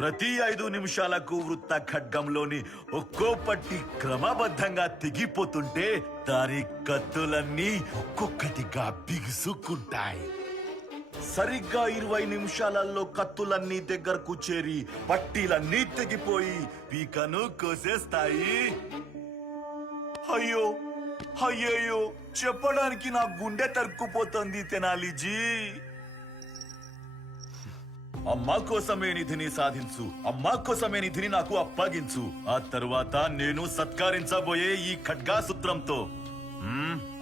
ప్రతి 5 నిమిషాలకు వృత్త ఖడ్గంలోని ఒక్కో పట్టి క్రమబద్ధంగా తెగిపోతుంటే దాని కత్తులన్నీ ఒక్కొక్కటిగా బిగుసుకుంటాయి. సరిగ్గా 20 నిమిషాలలో కత్తులన్నీ దగ్గరకు చేరి పట్టీలన్నీ తెగిపోయి పీకను కోసేస్తాయి. అయ్యో అయ్యయ్యో, చెప్పడానికి నా గుండె తరుక్కుపోతుంది తెనాలిజీ. అమ్మా కోసమే నిధిని సాధించు, అమ్మా కోసమే నిధిని నాకు అప్పగించు. ఆ తరువాత నేను సత్కరించబోయే ఈ ఖడ్గాసూత్రంతో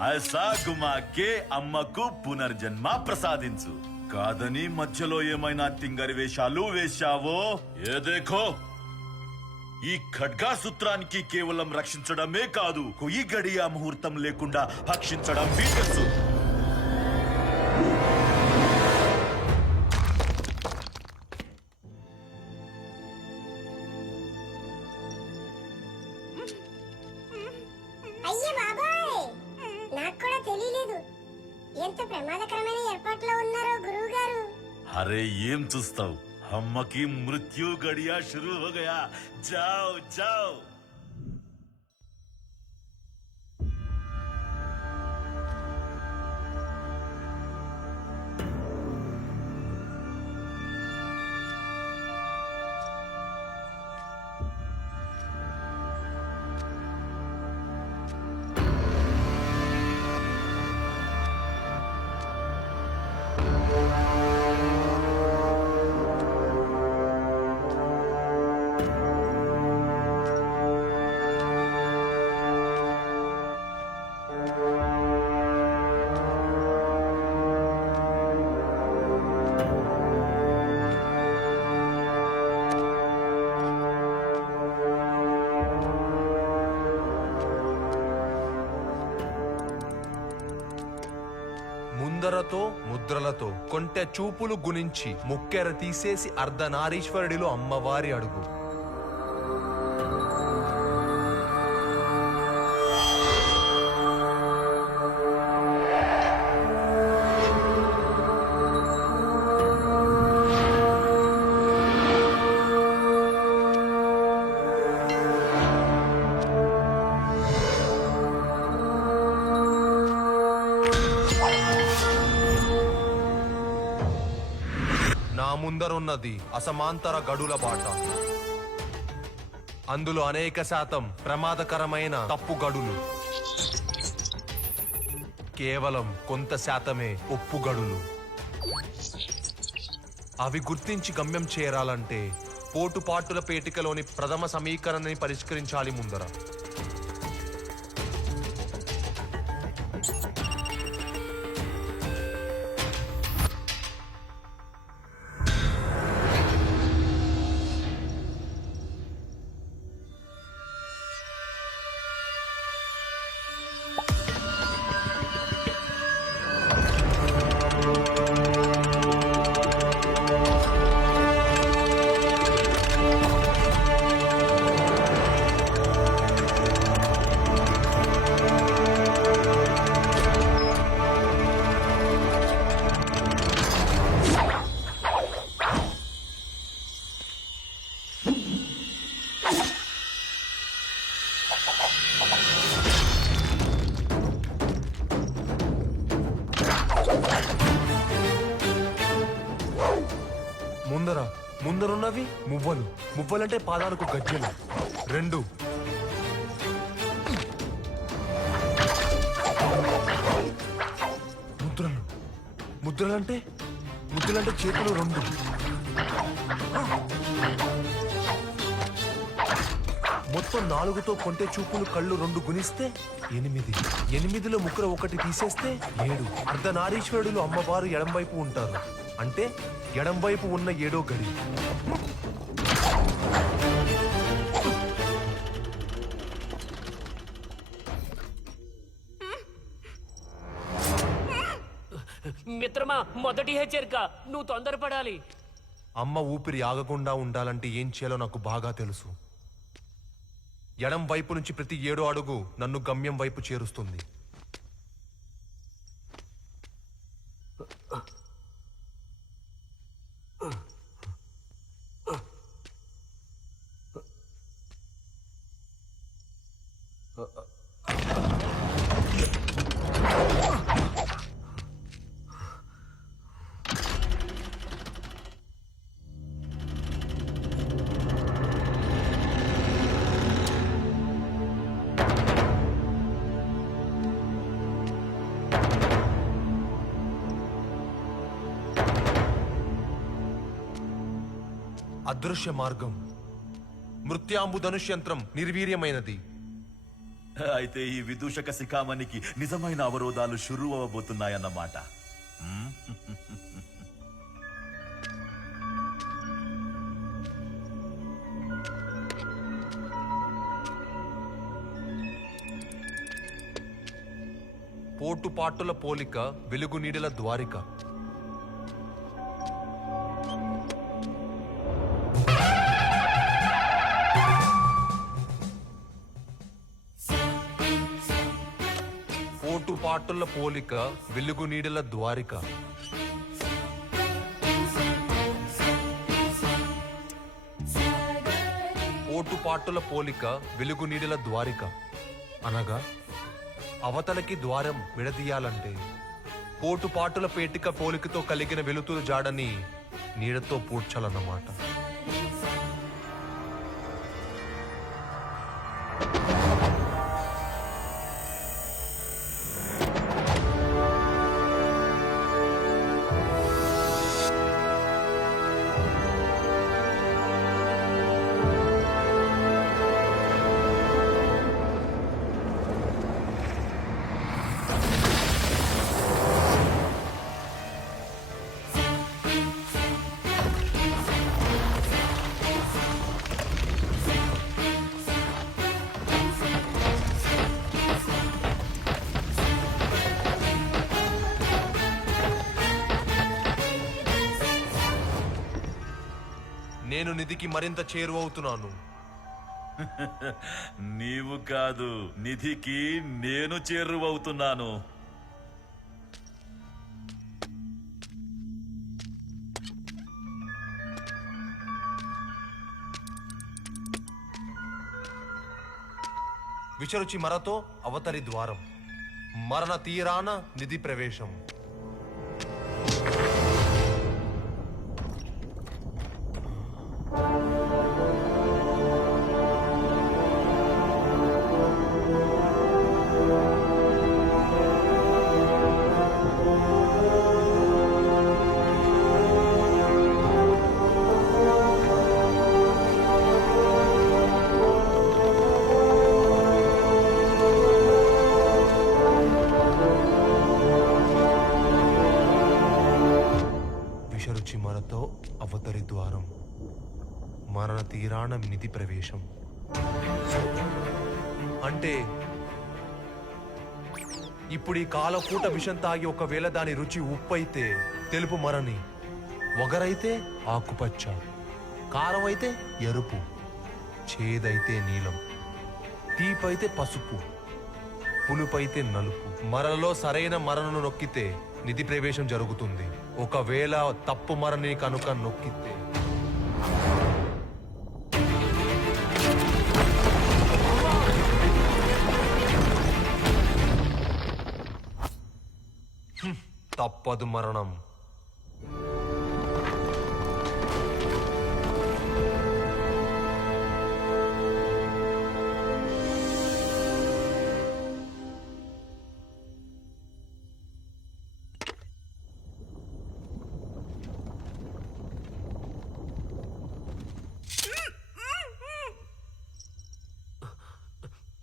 ఐసా గుమాకే అమ్మకు పునర్జన్మ ప్రసాదించు. కాదని మధ్యలో ఏమైనా తింగరి వేషాలు వేశావో ఏదేఖో, ఈ ఖడ్గాసూత్రానికి కేవలం రక్షించడమే కాదు, కొయ్యి గడియ ముహూర్తం లేకుండా భక్షించడం వీటెచ్చు. అయ్యో బాబాయ్, నాకు కూడా తెలియలేదు ఎంత ప్రమాదకరమైన ఏర్పాట్లో ఉన్నారో గురువు గారు. అరే ఏం చూస్తావు, అమ్మకి మృత్యు గడియా షురూ హో గయా. జాओ జాओ. ముందరతో ముద్రలతో కొంటె చూపులు గుణించి ముక్కెర తీసేసి అర్ధనారీశ్వరుడిలో అమ్మవారి అడుగు. నా ముందరున్నది అసమాంతర గడుల బాట. అందులో అనేక శాతం ప్రమాదకరమైన తప్పు గడులు, కేవలం కొంత శాతమే ఒప్పు గడులు. అవి గుర్తించి గమ్యం చేరాలంటే పోటుపాటుల పేటికలోని ప్రథమ సమీకరణని పరిష్కరించాలి ముందర. ముందరున్నవి మువ్వలు. మువ్వలంటే పాదాలకు గజ్జెలు. 2 ముద్రలు. ముద్రలంటే చేతులు 2. మొత్తం 4తో కొంటె చూపులు కళ్ళు 2 గుణిస్తే 8. 8లో ముక్కర 1 తీసేస్తే 7. అర్ధనారీశ్వరుడిలో అమ్మవారు ఎడంవైపు ఉంటారు. అంటే ఎడంవైపు ఉన్న 7వ గడి. మిత్రమా, మొదటి హెచ్చరిక, నువ్వు తొందరపడాలి. అమ్మ ఊపిరి ఆగకుండా ఉండాలంటే ఏం చేయాలో నాకు బాగా తెలుసు. ఎడం వైపు నుంచి ప్రతి 7వ అడుగు నన్ను గమ్యం వైపు చేరుస్తుంది. అదృశ్య మార్గం. మృత్యాంబు ధనుష్యంత్రం నిర్వీర్యమైనది. అయితే ఈ విదూషక శిఖామణికి నిజమైన అవరోధాలు షురూ అవబోతున్నాయన్నమాట. పోటుపాటుల పోలిక, వెలుగు నీడల ద్వారిక. పోటుపాటుల పోలిక, వెలుగు నీడల ద్వారిక. పోటుపాటుల పోలిక, వెలుగు నీడల ద్వారిక అనగా అవతలకి ద్వారం విడదీయాలంటే పోటుపాటుల పేటిక పోలికతో కలిగిన వెలుతురు జాడని నీడతో పూడ్చాలన్నమాట. నేను నిధికి మరింత చేరువవుతున్నాను. నీవు కాదు, నిధికి నేను చేరువవుతున్నాను. విషరుచి మరతో అవతరి ద్వారం, మరణ తీరాన నిధి ప్రవేశం. విషరుచి మరతో అవతరి ద్వారం, మరణ తీరాన నిధి ప్రవేశం. అంటే ఇప్పుడు ఈ కాలకూట విషం తాగి ఒకవేళ దాని రుచి ఉప్పైతే తెలుపు మరణి, వగరైతే ఆకుపచ్చ, కారం అయితే ఎరుపు, చేదైతే నీలం, తీపైతే పసుపు, పులుపైతే నలుపు. మరలలో సరైన మరణను నొక్కితే నిధి ప్రవేశం జరుగుతుంది. ఒకవేళ తప్పు మరణి కనుక నొక్కితే తప్పదు మరణం.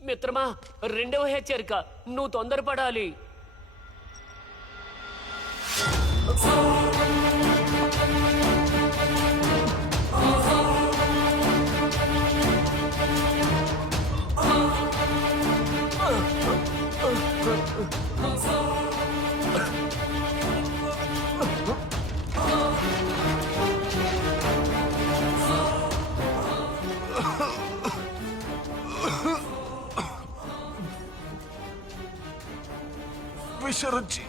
మిత్రమా, రెండవ హెచ్చరిక, నువ్వు తొందరపడాలి. విషరుచి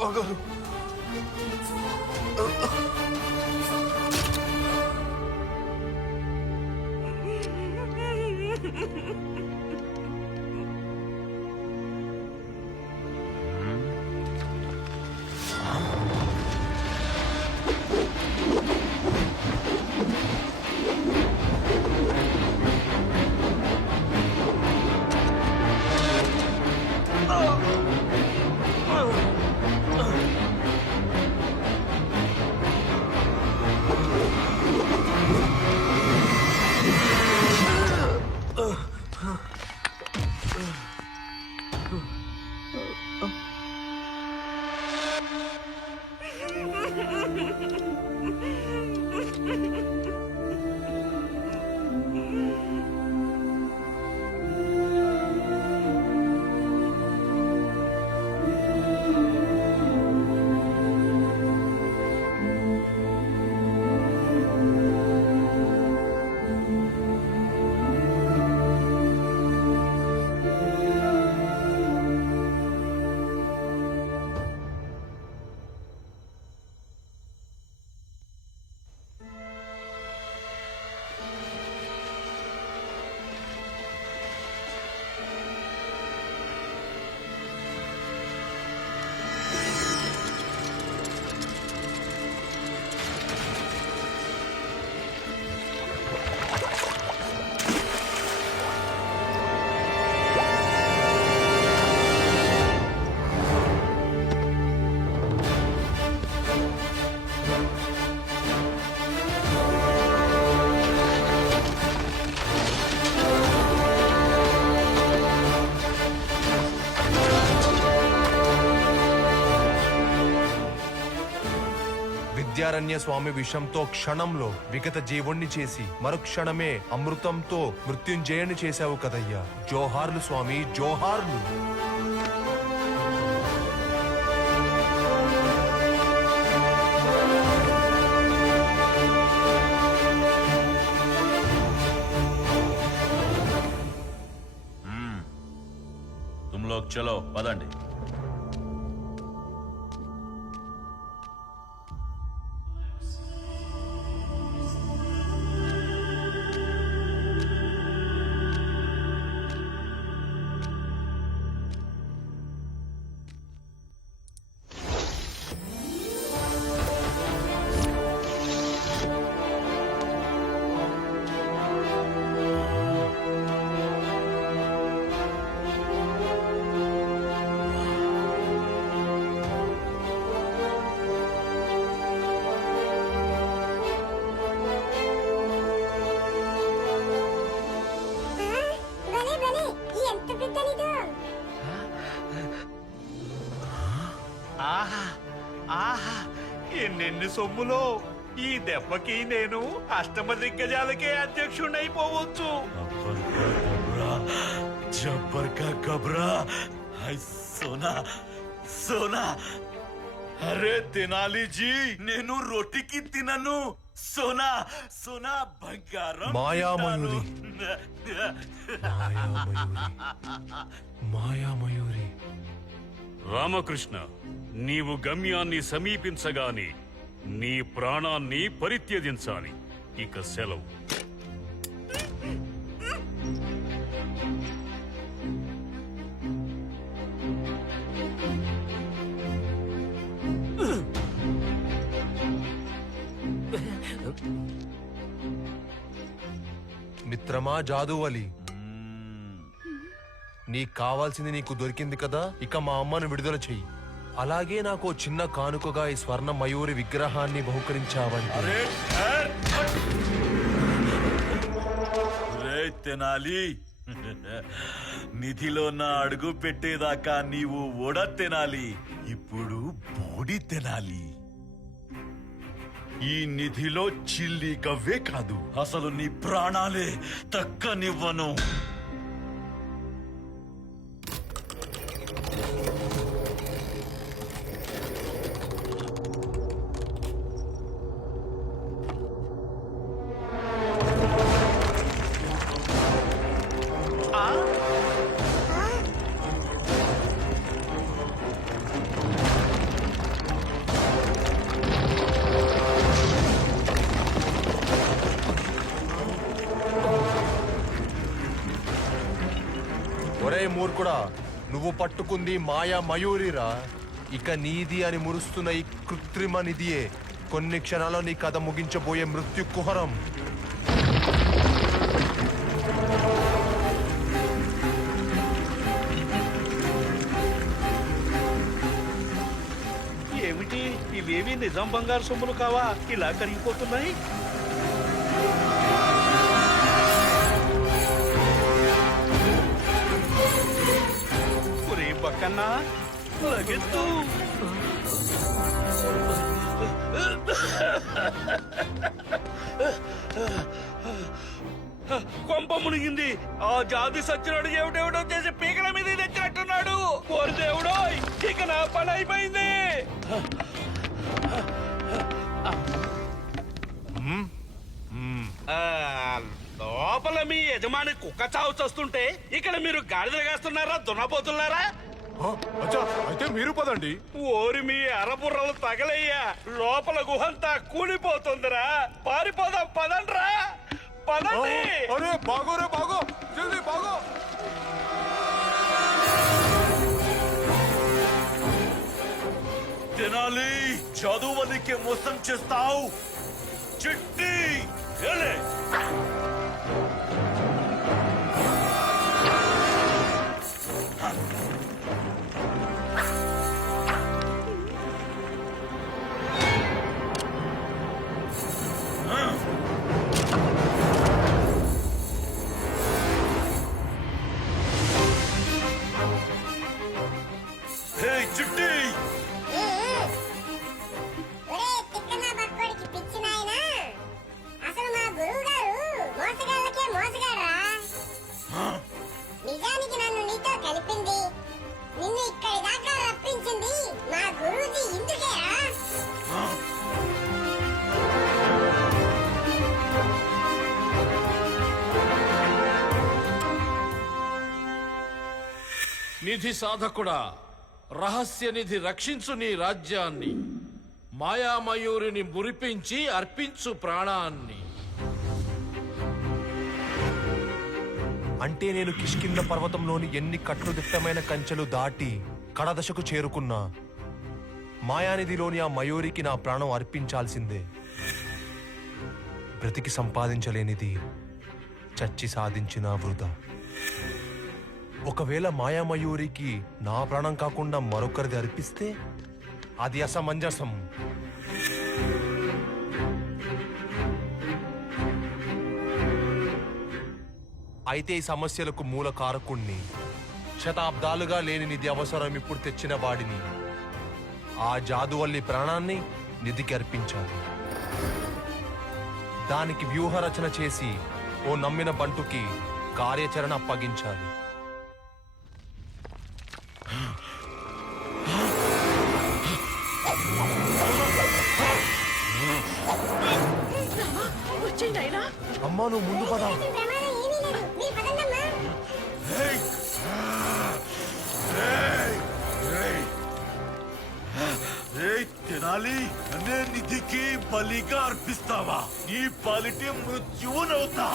వగరు విద్యారణ్య స్వామి విషంతో క్షణంలో విగత జీవుణ్ణి చేసి మరుక్షణమే అమృతంతో మృత్యుంజయుని చేశావు కదయ్యా. జోహార్లు స్వామి, జోహార్లు. చలో పదండి. భలే భలే ఎంత పెద్దనిదో. ఆహా ఆహా ఎన్నెన్ని సొమ్ములో! ఈ దెబ్బకి నేను అష్టమ దిగ్గజాలకే అధ్యక్షుడైపోవచ్చు. జబ్బర్ కా కబ్రా. హై సోనా సోనా. అరే తెనాలి జీ, నేను రొట్టికి తినను. సోనా సోనా బంగారం. మాయామయూరి. మాయామయూరి. రామకృష్ణ, నీవు గమ్యాన్ని సమీపించగానే నీ ప్రాణాన్ని పరిత్యజించాలి. ఇక సెలవు. మిత్రమా జాదువలి, నీకు కావాల్సింది నీకు దొరికింది కదా, ఇక మా అమ్మను విడుదల చెయ్యి. అలాగే నాకు ఓ చిన్న కానుకగా ఈ స్వర్ణ మయూరి విగ్రహాన్ని బహుకరించావంటే. రే తెనాలి, నిధిలో నా అడుగు పెట్టేదాకా నీవు ఓడ తినాలి. ఇప్పుడు బోడి తినాలి. ఈ నిధిలో చిల్లి గవ్వే కాదు, అసలు నీ ప్రాణాలే దక్కనివ్వను. ఒరే మూర్ఖుడా, నువ్వు పట్టుకుంది మాయా మయూరిరా. ఇక నీది అని మురుస్తున్న ఈ కృత్రిమ నిధియే కొన్ని క్షణాల్లో నీ కథ ముగించబోయే మృత్యు కుహరం. ఏమిటి ఇవేవి నిజాం బంగారు సొమ్ములు కావా ఇలా కరిగిపోతున్నాయి? ఒరే బక్కన్నా, లగెత్తు. కొంప మునిగింది. ఆ జాతి సచ్చినాడు ఏమిటేమిటో చేసి పీకల మీద తెచ్చినట్టున్నాడు. ఓరి దేవుడో, ఇక నా పని అయిపోయింది. లోపల మీ యజమాని కుక్క చావు చస్తుంటే ఇక్కడ మీరు గాడిదలు కాస్తున్నారా, దున్నపోతున్నారా? అయితే మీరు పదండి. ఓరి మీ అరబుర్రలు తగలయ్యా, లోపల గుహంతా కూలిపోతుందిరా. పారిపోదాం, పదండ్రా, పదండి. అరే బాగో రే బాగో, జల్దీ బాగో. తెనాలి, చదువునికి మోసం చేస్తావు. చిట్టి ఏలే. హే చిట్టి, ఒరే తిక్కన బక్కోడికి పిచ్చి నాయనా, అసలు మా గురువు గారు మోసం నిధి సాధకుడా, రహస్య నిధి రక్షించు నీ రాజ్యాన్ని, మాయామయూరిని మురిపించి అర్పించు ప్రాణాన్ని. అంటే నేను కిష్కింద పర్వతంలోని ఎన్ని కట్టుదిట్టమైన కంచెలు దాటి కడదశకు చేరుకున్నా మాయానిధిలోని ఆ మయూరికి నా ప్రాణం అర్పించాల్సిందే. బ్రతికి సంపాదించలేనిది చచ్చి సాధించిన వృధా. ఒకవేళ మాయామయూరికి నా ప్రాణం కాకుండా మరొకరిది అర్పిస్తే అది అసమంజసం. అయితే ఈ సమస్యలకు మూల కారకుణ్ణి, శతాబ్దాలుగా లేని నిధి అవసరం ఇప్పుడు తెచ్చిన వాడిని, ఆ జాదువల్లి ప్రాణాన్ని నిధికి అర్పించాలి. దానికి వ్యూహరచన చేసి ఓ నమ్మిన బంటుకి కార్యాచరణ అప్పగించాలి. అమ్మా, నువ్వు ముందు పదా. తెనాలి, అనే నిధికి బలిగా అర్పిస్తావా? నీ పాలిటి మృత్యువునవుతా.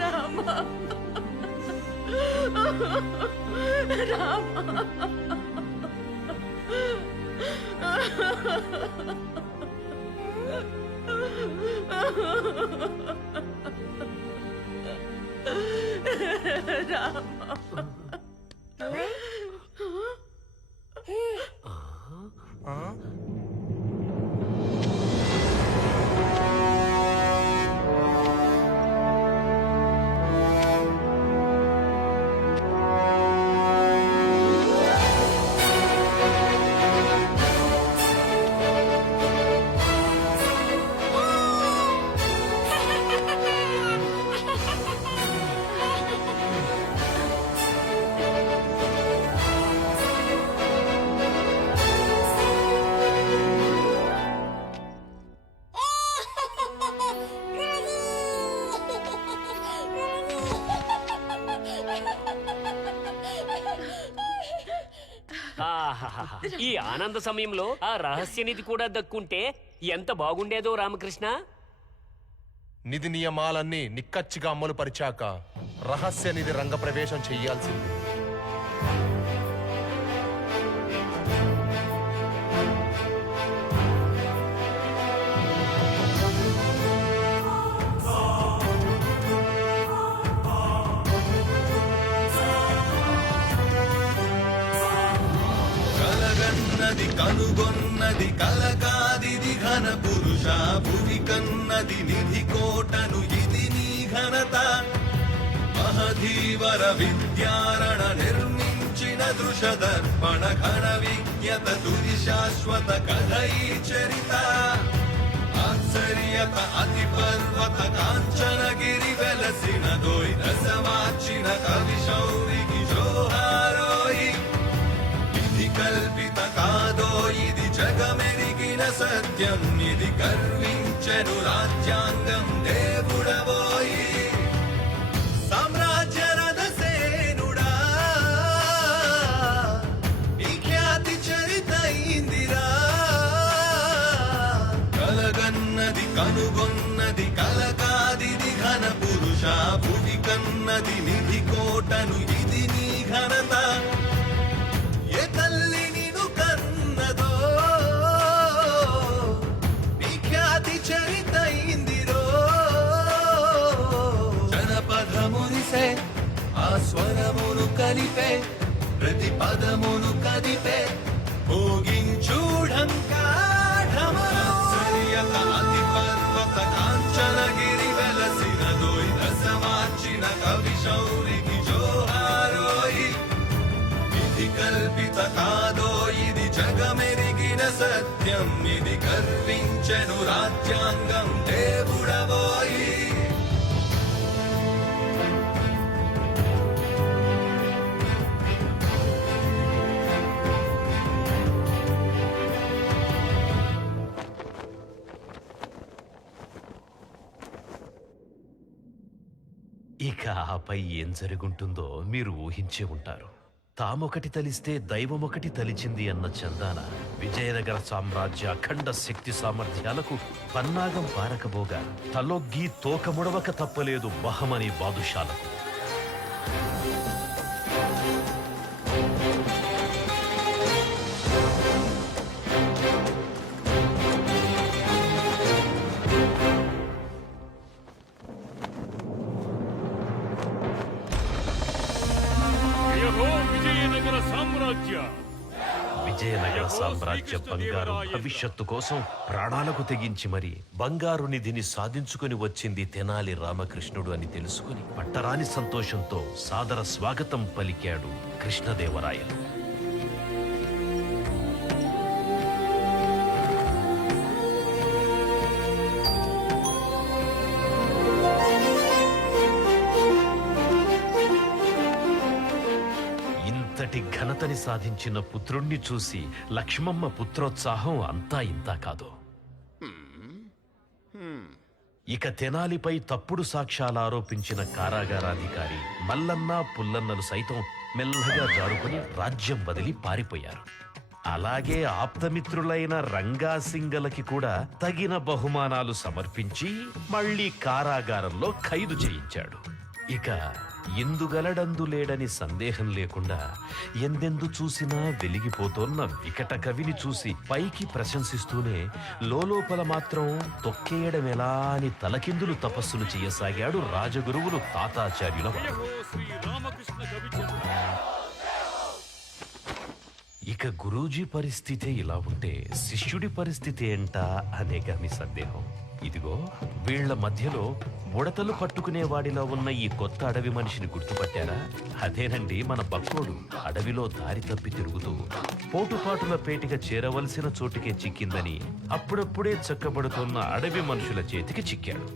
రామా, రామా, ఆహాహాహా. ఈ ఆనంద సమయంలో ఆ రహస్య నిధి కూడా దక్కుంటే ఎంత బాగుండేదో రామకృష్ణ. నిధి నియమాలన్నీ నిక్కచ్చిగా అమలు పరిచాక రహస్య నిధి రంగ ప్రవేశం చెయ్యాల్సింది. కలగన్నది కనుగొన్నది కలకాదిది ఘన పురుష, భువి కన్నది నిధి కోటను ఇది నీ ఘనత. మహధీవర విద్యారణ నిర్మించిన దృశ దర్పణ ఘన విజ్ఞత తుది శాశ్వత కథ ఈ చరిత. ఆశ్చర్యత అతి పర్వత కాంచనగిరి వెలసిన దోయి దశమార్చిన కవి శౌరికి జోహారోయి. ఇది కల్పిత కాదో ఇది జగమెరిగిన సత్యం, ఇది గర్వించెను రాజ్యాంగం దేవుడబోయి. సామ్రాజ్య రథసేనుడా ఈ ఖ్యాతి చరిత ఇందిరా. కలగన్నది కనుగొన్నది కలకాదిది ఘన పురుష, భువి కన్నది నిధి కోటను ఇది నీ ఘనత. ఏ తల్లి నిను కన్నదో నీ ఖ్యాతి చరిత ఇందిరో. జనపదమునిసే ఆ స్వరమును కలిపే, ప్రతి పదమును కదిపే, భోగించూఢంకార రాజ్యాంగం దేవుడవోయి. ఇక ఆపై ఏం జరుగుంటుందో మీరు ఊహించే ఉంటారు. తామొకటి తలిస్తే దైవమొకటి తలిచింది అన్న చందాన విజయనగర సామ్రాజ్య అఖండ శక్తి సామర్థ్యాలకు పన్నాగం పారకబోగా తలొగ్గి తోకముడవక తప్పలేదు బహమని బాదుషాలకు. విజయనగర సామ్రాజ్య విజయనగర సామ్రాజ్య బంగారు భవిష్యత్తు కోసం ప్రాణాలకు తెగించి మరి బంగారు నిధిని సాధించుకుని వచ్చింది తెనాలి రామకృష్ణుడు అని తెలుసుకుని పట్టరాని సంతోషంతో సాదర స్వాగతం పలికాడు కృష్ణదేవరాయలు. ఇంతటి ఘనతని సాధించిన పుత్రుణ్ణి చూసి లక్ష్మమ్మ పుత్రోత్సాహం అంతా ఇంతా కాదు. ఇక తెనాలిపై తప్పుడు సాక్ష్యాలు ఆరోపించిన కారాగారాధికారి మల్లన్న పుల్లన్నలు సైతం మెల్లగా జారుకుని రాజ్యం వదిలి పారిపోయారు. అలాగే ఆప్తమిత్రులైన రంగాసింగలకి కూడా తగిన బహుమానాలు సమర్పించి మళ్లీ కారాగారంలో ఖైదు చేయించాడు. ఇక ఇందుగలడందు లేడని సందేహం లేకుండా ఎందెందు చూసినా వెలిగిపోతోన్న వికట కవిని చూసి పైకి ప్రశంసిస్తూనే లోలోపల మాత్రం తొక్కేయడం ఎలా అని తలకిందులు తపస్సులు చేయసాగాడు రాజగురువులు తాతాచార్యుల వారు. ఇక గురూజీ పరిస్థితే ఇలా ఉంటే శిష్యుడి పరిస్థితి ఏంటా అనేగా మీ సందేహం. ఇదిగో వీళ్ల మధ్యలో బుడతలు పట్టుకునేవాడిలా ఉన్న ఈ కొత్త అడవి మనిషిని గుర్తుపట్టారా? అదేనండి మన బక్కోడు. అడవిలో దారి తప్పి తిరుగుతూ పోటుపాటుల పేటిక చేరవలసిన చోటుకే చిక్కిందని అప్పుడప్పుడే చక్కబడుతున్న అడవి మనుషుల చేతికి చిక్కాడు.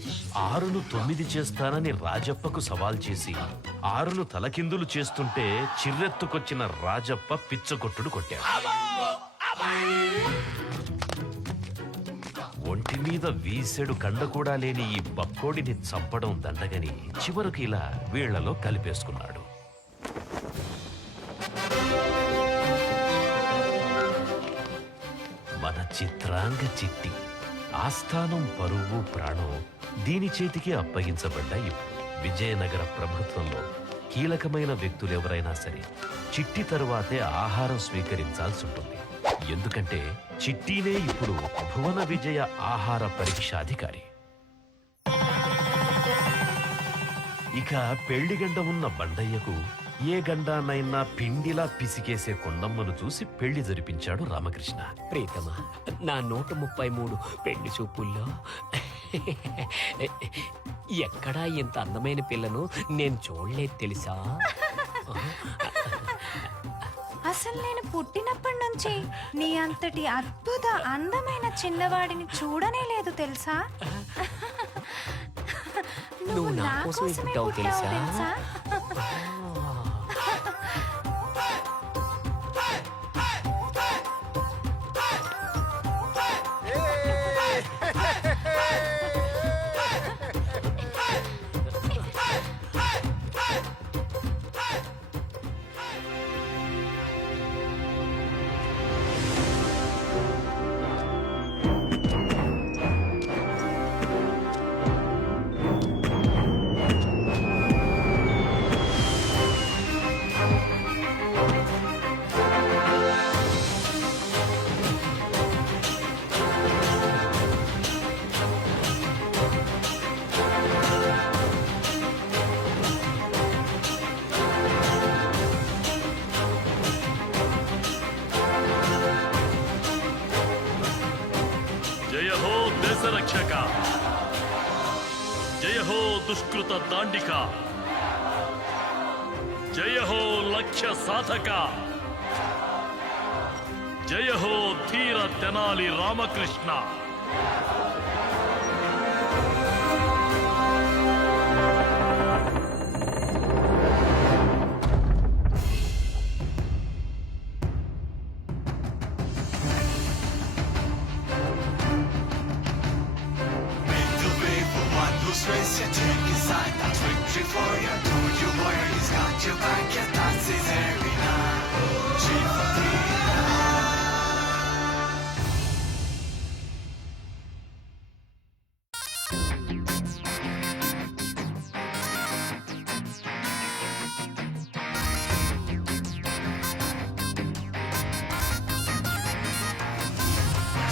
6ను 9 చేస్తానని రాజప్పకు సవాల్ చేసి 6ను తలకిందులు చేస్తుంటే చిర్రెత్తుకొచ్చిన రాజప్ప పిచ్చకొట్టుడు కొట్టాడు. ఒంటి మీద వీసెడు కండ కూడా లేని ఈ బక్కోడిని చంపడం దండగని చివరకు ఇలా వీళ్లలో కలిపేసుకున్నాడు. మన చిత్రాంగ చిట్టి ఆస్థానం పరువు ప్రాణం దీని చేతికి అప్పగించబడ్డాయి. విజయనగర ప్రభుత్వంలో కీలకమైన వ్యక్తులెవరైనా సరే చిట్టి తరువాతే ఆహారం స్వీకరించాల్సి ఉంటుంది. ఎందుకంటే చిట్టీనే ఇప్పుడు భువన విజయ ఆహార పరీక్షాధికారి. ఇక పెళ్లిగండ ఉన్న బండయ్యకు ఏ గండానైనా పిండిలా పిసికేసే కొండమ్మను చూసి పెళ్లి జరిపించాడు రామకృష్ణ. ప్రీతమా, నా 133 పెళ్లి చూపుల్లో ఎక్కడా ఇంత అందమైన పిల్లను నేను చూడలేదు తెలుసా? అసలు నేను పుట్టినప్పటి నుంచి నీ అంతటి అద్భుత అందమైన చిన్నవాడిని చూడనే లేదు తెలుసా? నువ్వు నా కోసమే పుట్టావు తెలుసా? జయ హో దేశ రక్షక, జయ హో దుష్కృత దాండిక, జయ హో లక్ష్య సాధక, జయ హో ధీర Tenali Ramakrishna. trace your ticket sign. That's victory for you. Do you boy, he's got your back. Yeah, that's his arena. G for three.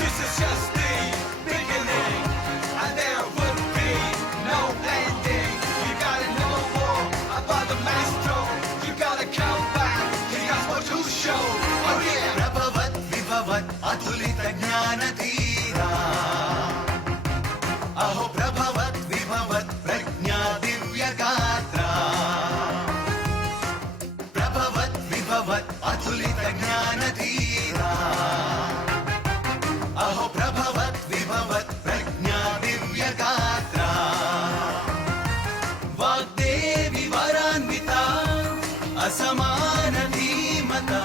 This is just the beginning, and there would be no ending. You gotta know more about the maestro. You gotta come back, he's got more to show. Oh yeah! Prabhavat vibhavat atulita jnana dheera. Aho prabhavat vibhavat prajna divya gatra. Prabhavat vibhavat atulita jnana dheera. अहो प्रभवत् विभवत् प्रज्ञा दिव्य गात्रा वाग्देवी वरान्विता असमान धीमता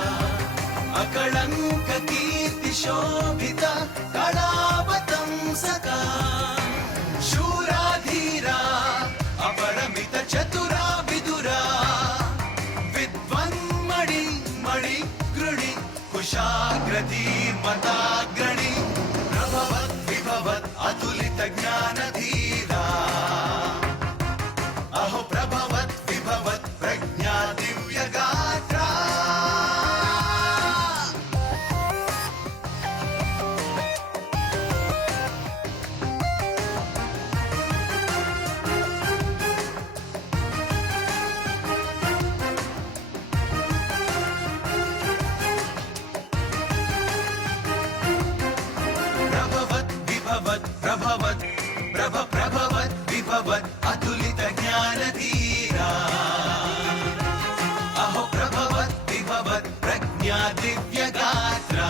अकळंक कीर्ति शोभिता कलावतंसका शूरा धीरा अपरमित चतुरा विदुरा विद्वन्मणि मणि गृणि कुशाग्रती मताग्रणी प्रभवत् विभवत् अतुलित ज्ञान धीरा अहो प्रभवत् विभवत् प्रज्ञा दिव्य गात्रा प्रभवत् प्रभवत् विभवत् अतुलित ज्ञान धीरा अहो प्रभवत् विभवत् प्रज्ञा Divya गात्रा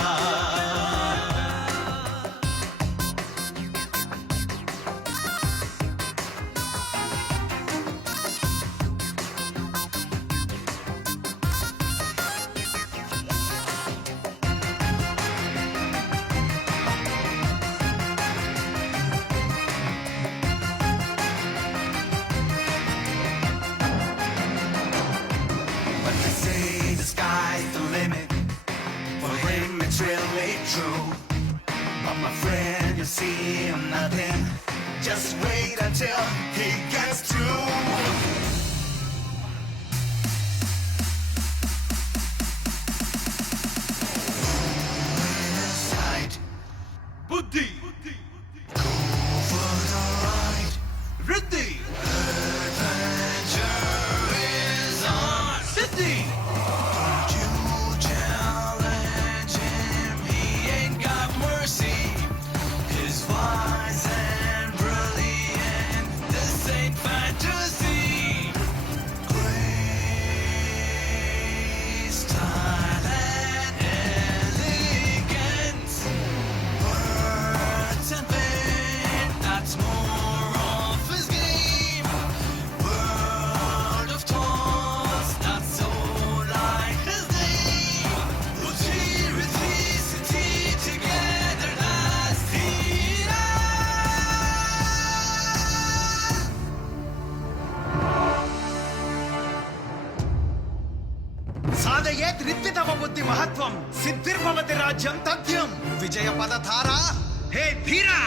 true, but my friend, you see him nothing. Just wait until he gets through. Sight, buddhi, go for the ride, riddhi. Adventure is on, siddhi. साधयेत् रित्वितम बुद्धि महत्वं सिद्धिर्भवति राज्यं तथ्यं विजय पदधारा हे धीरा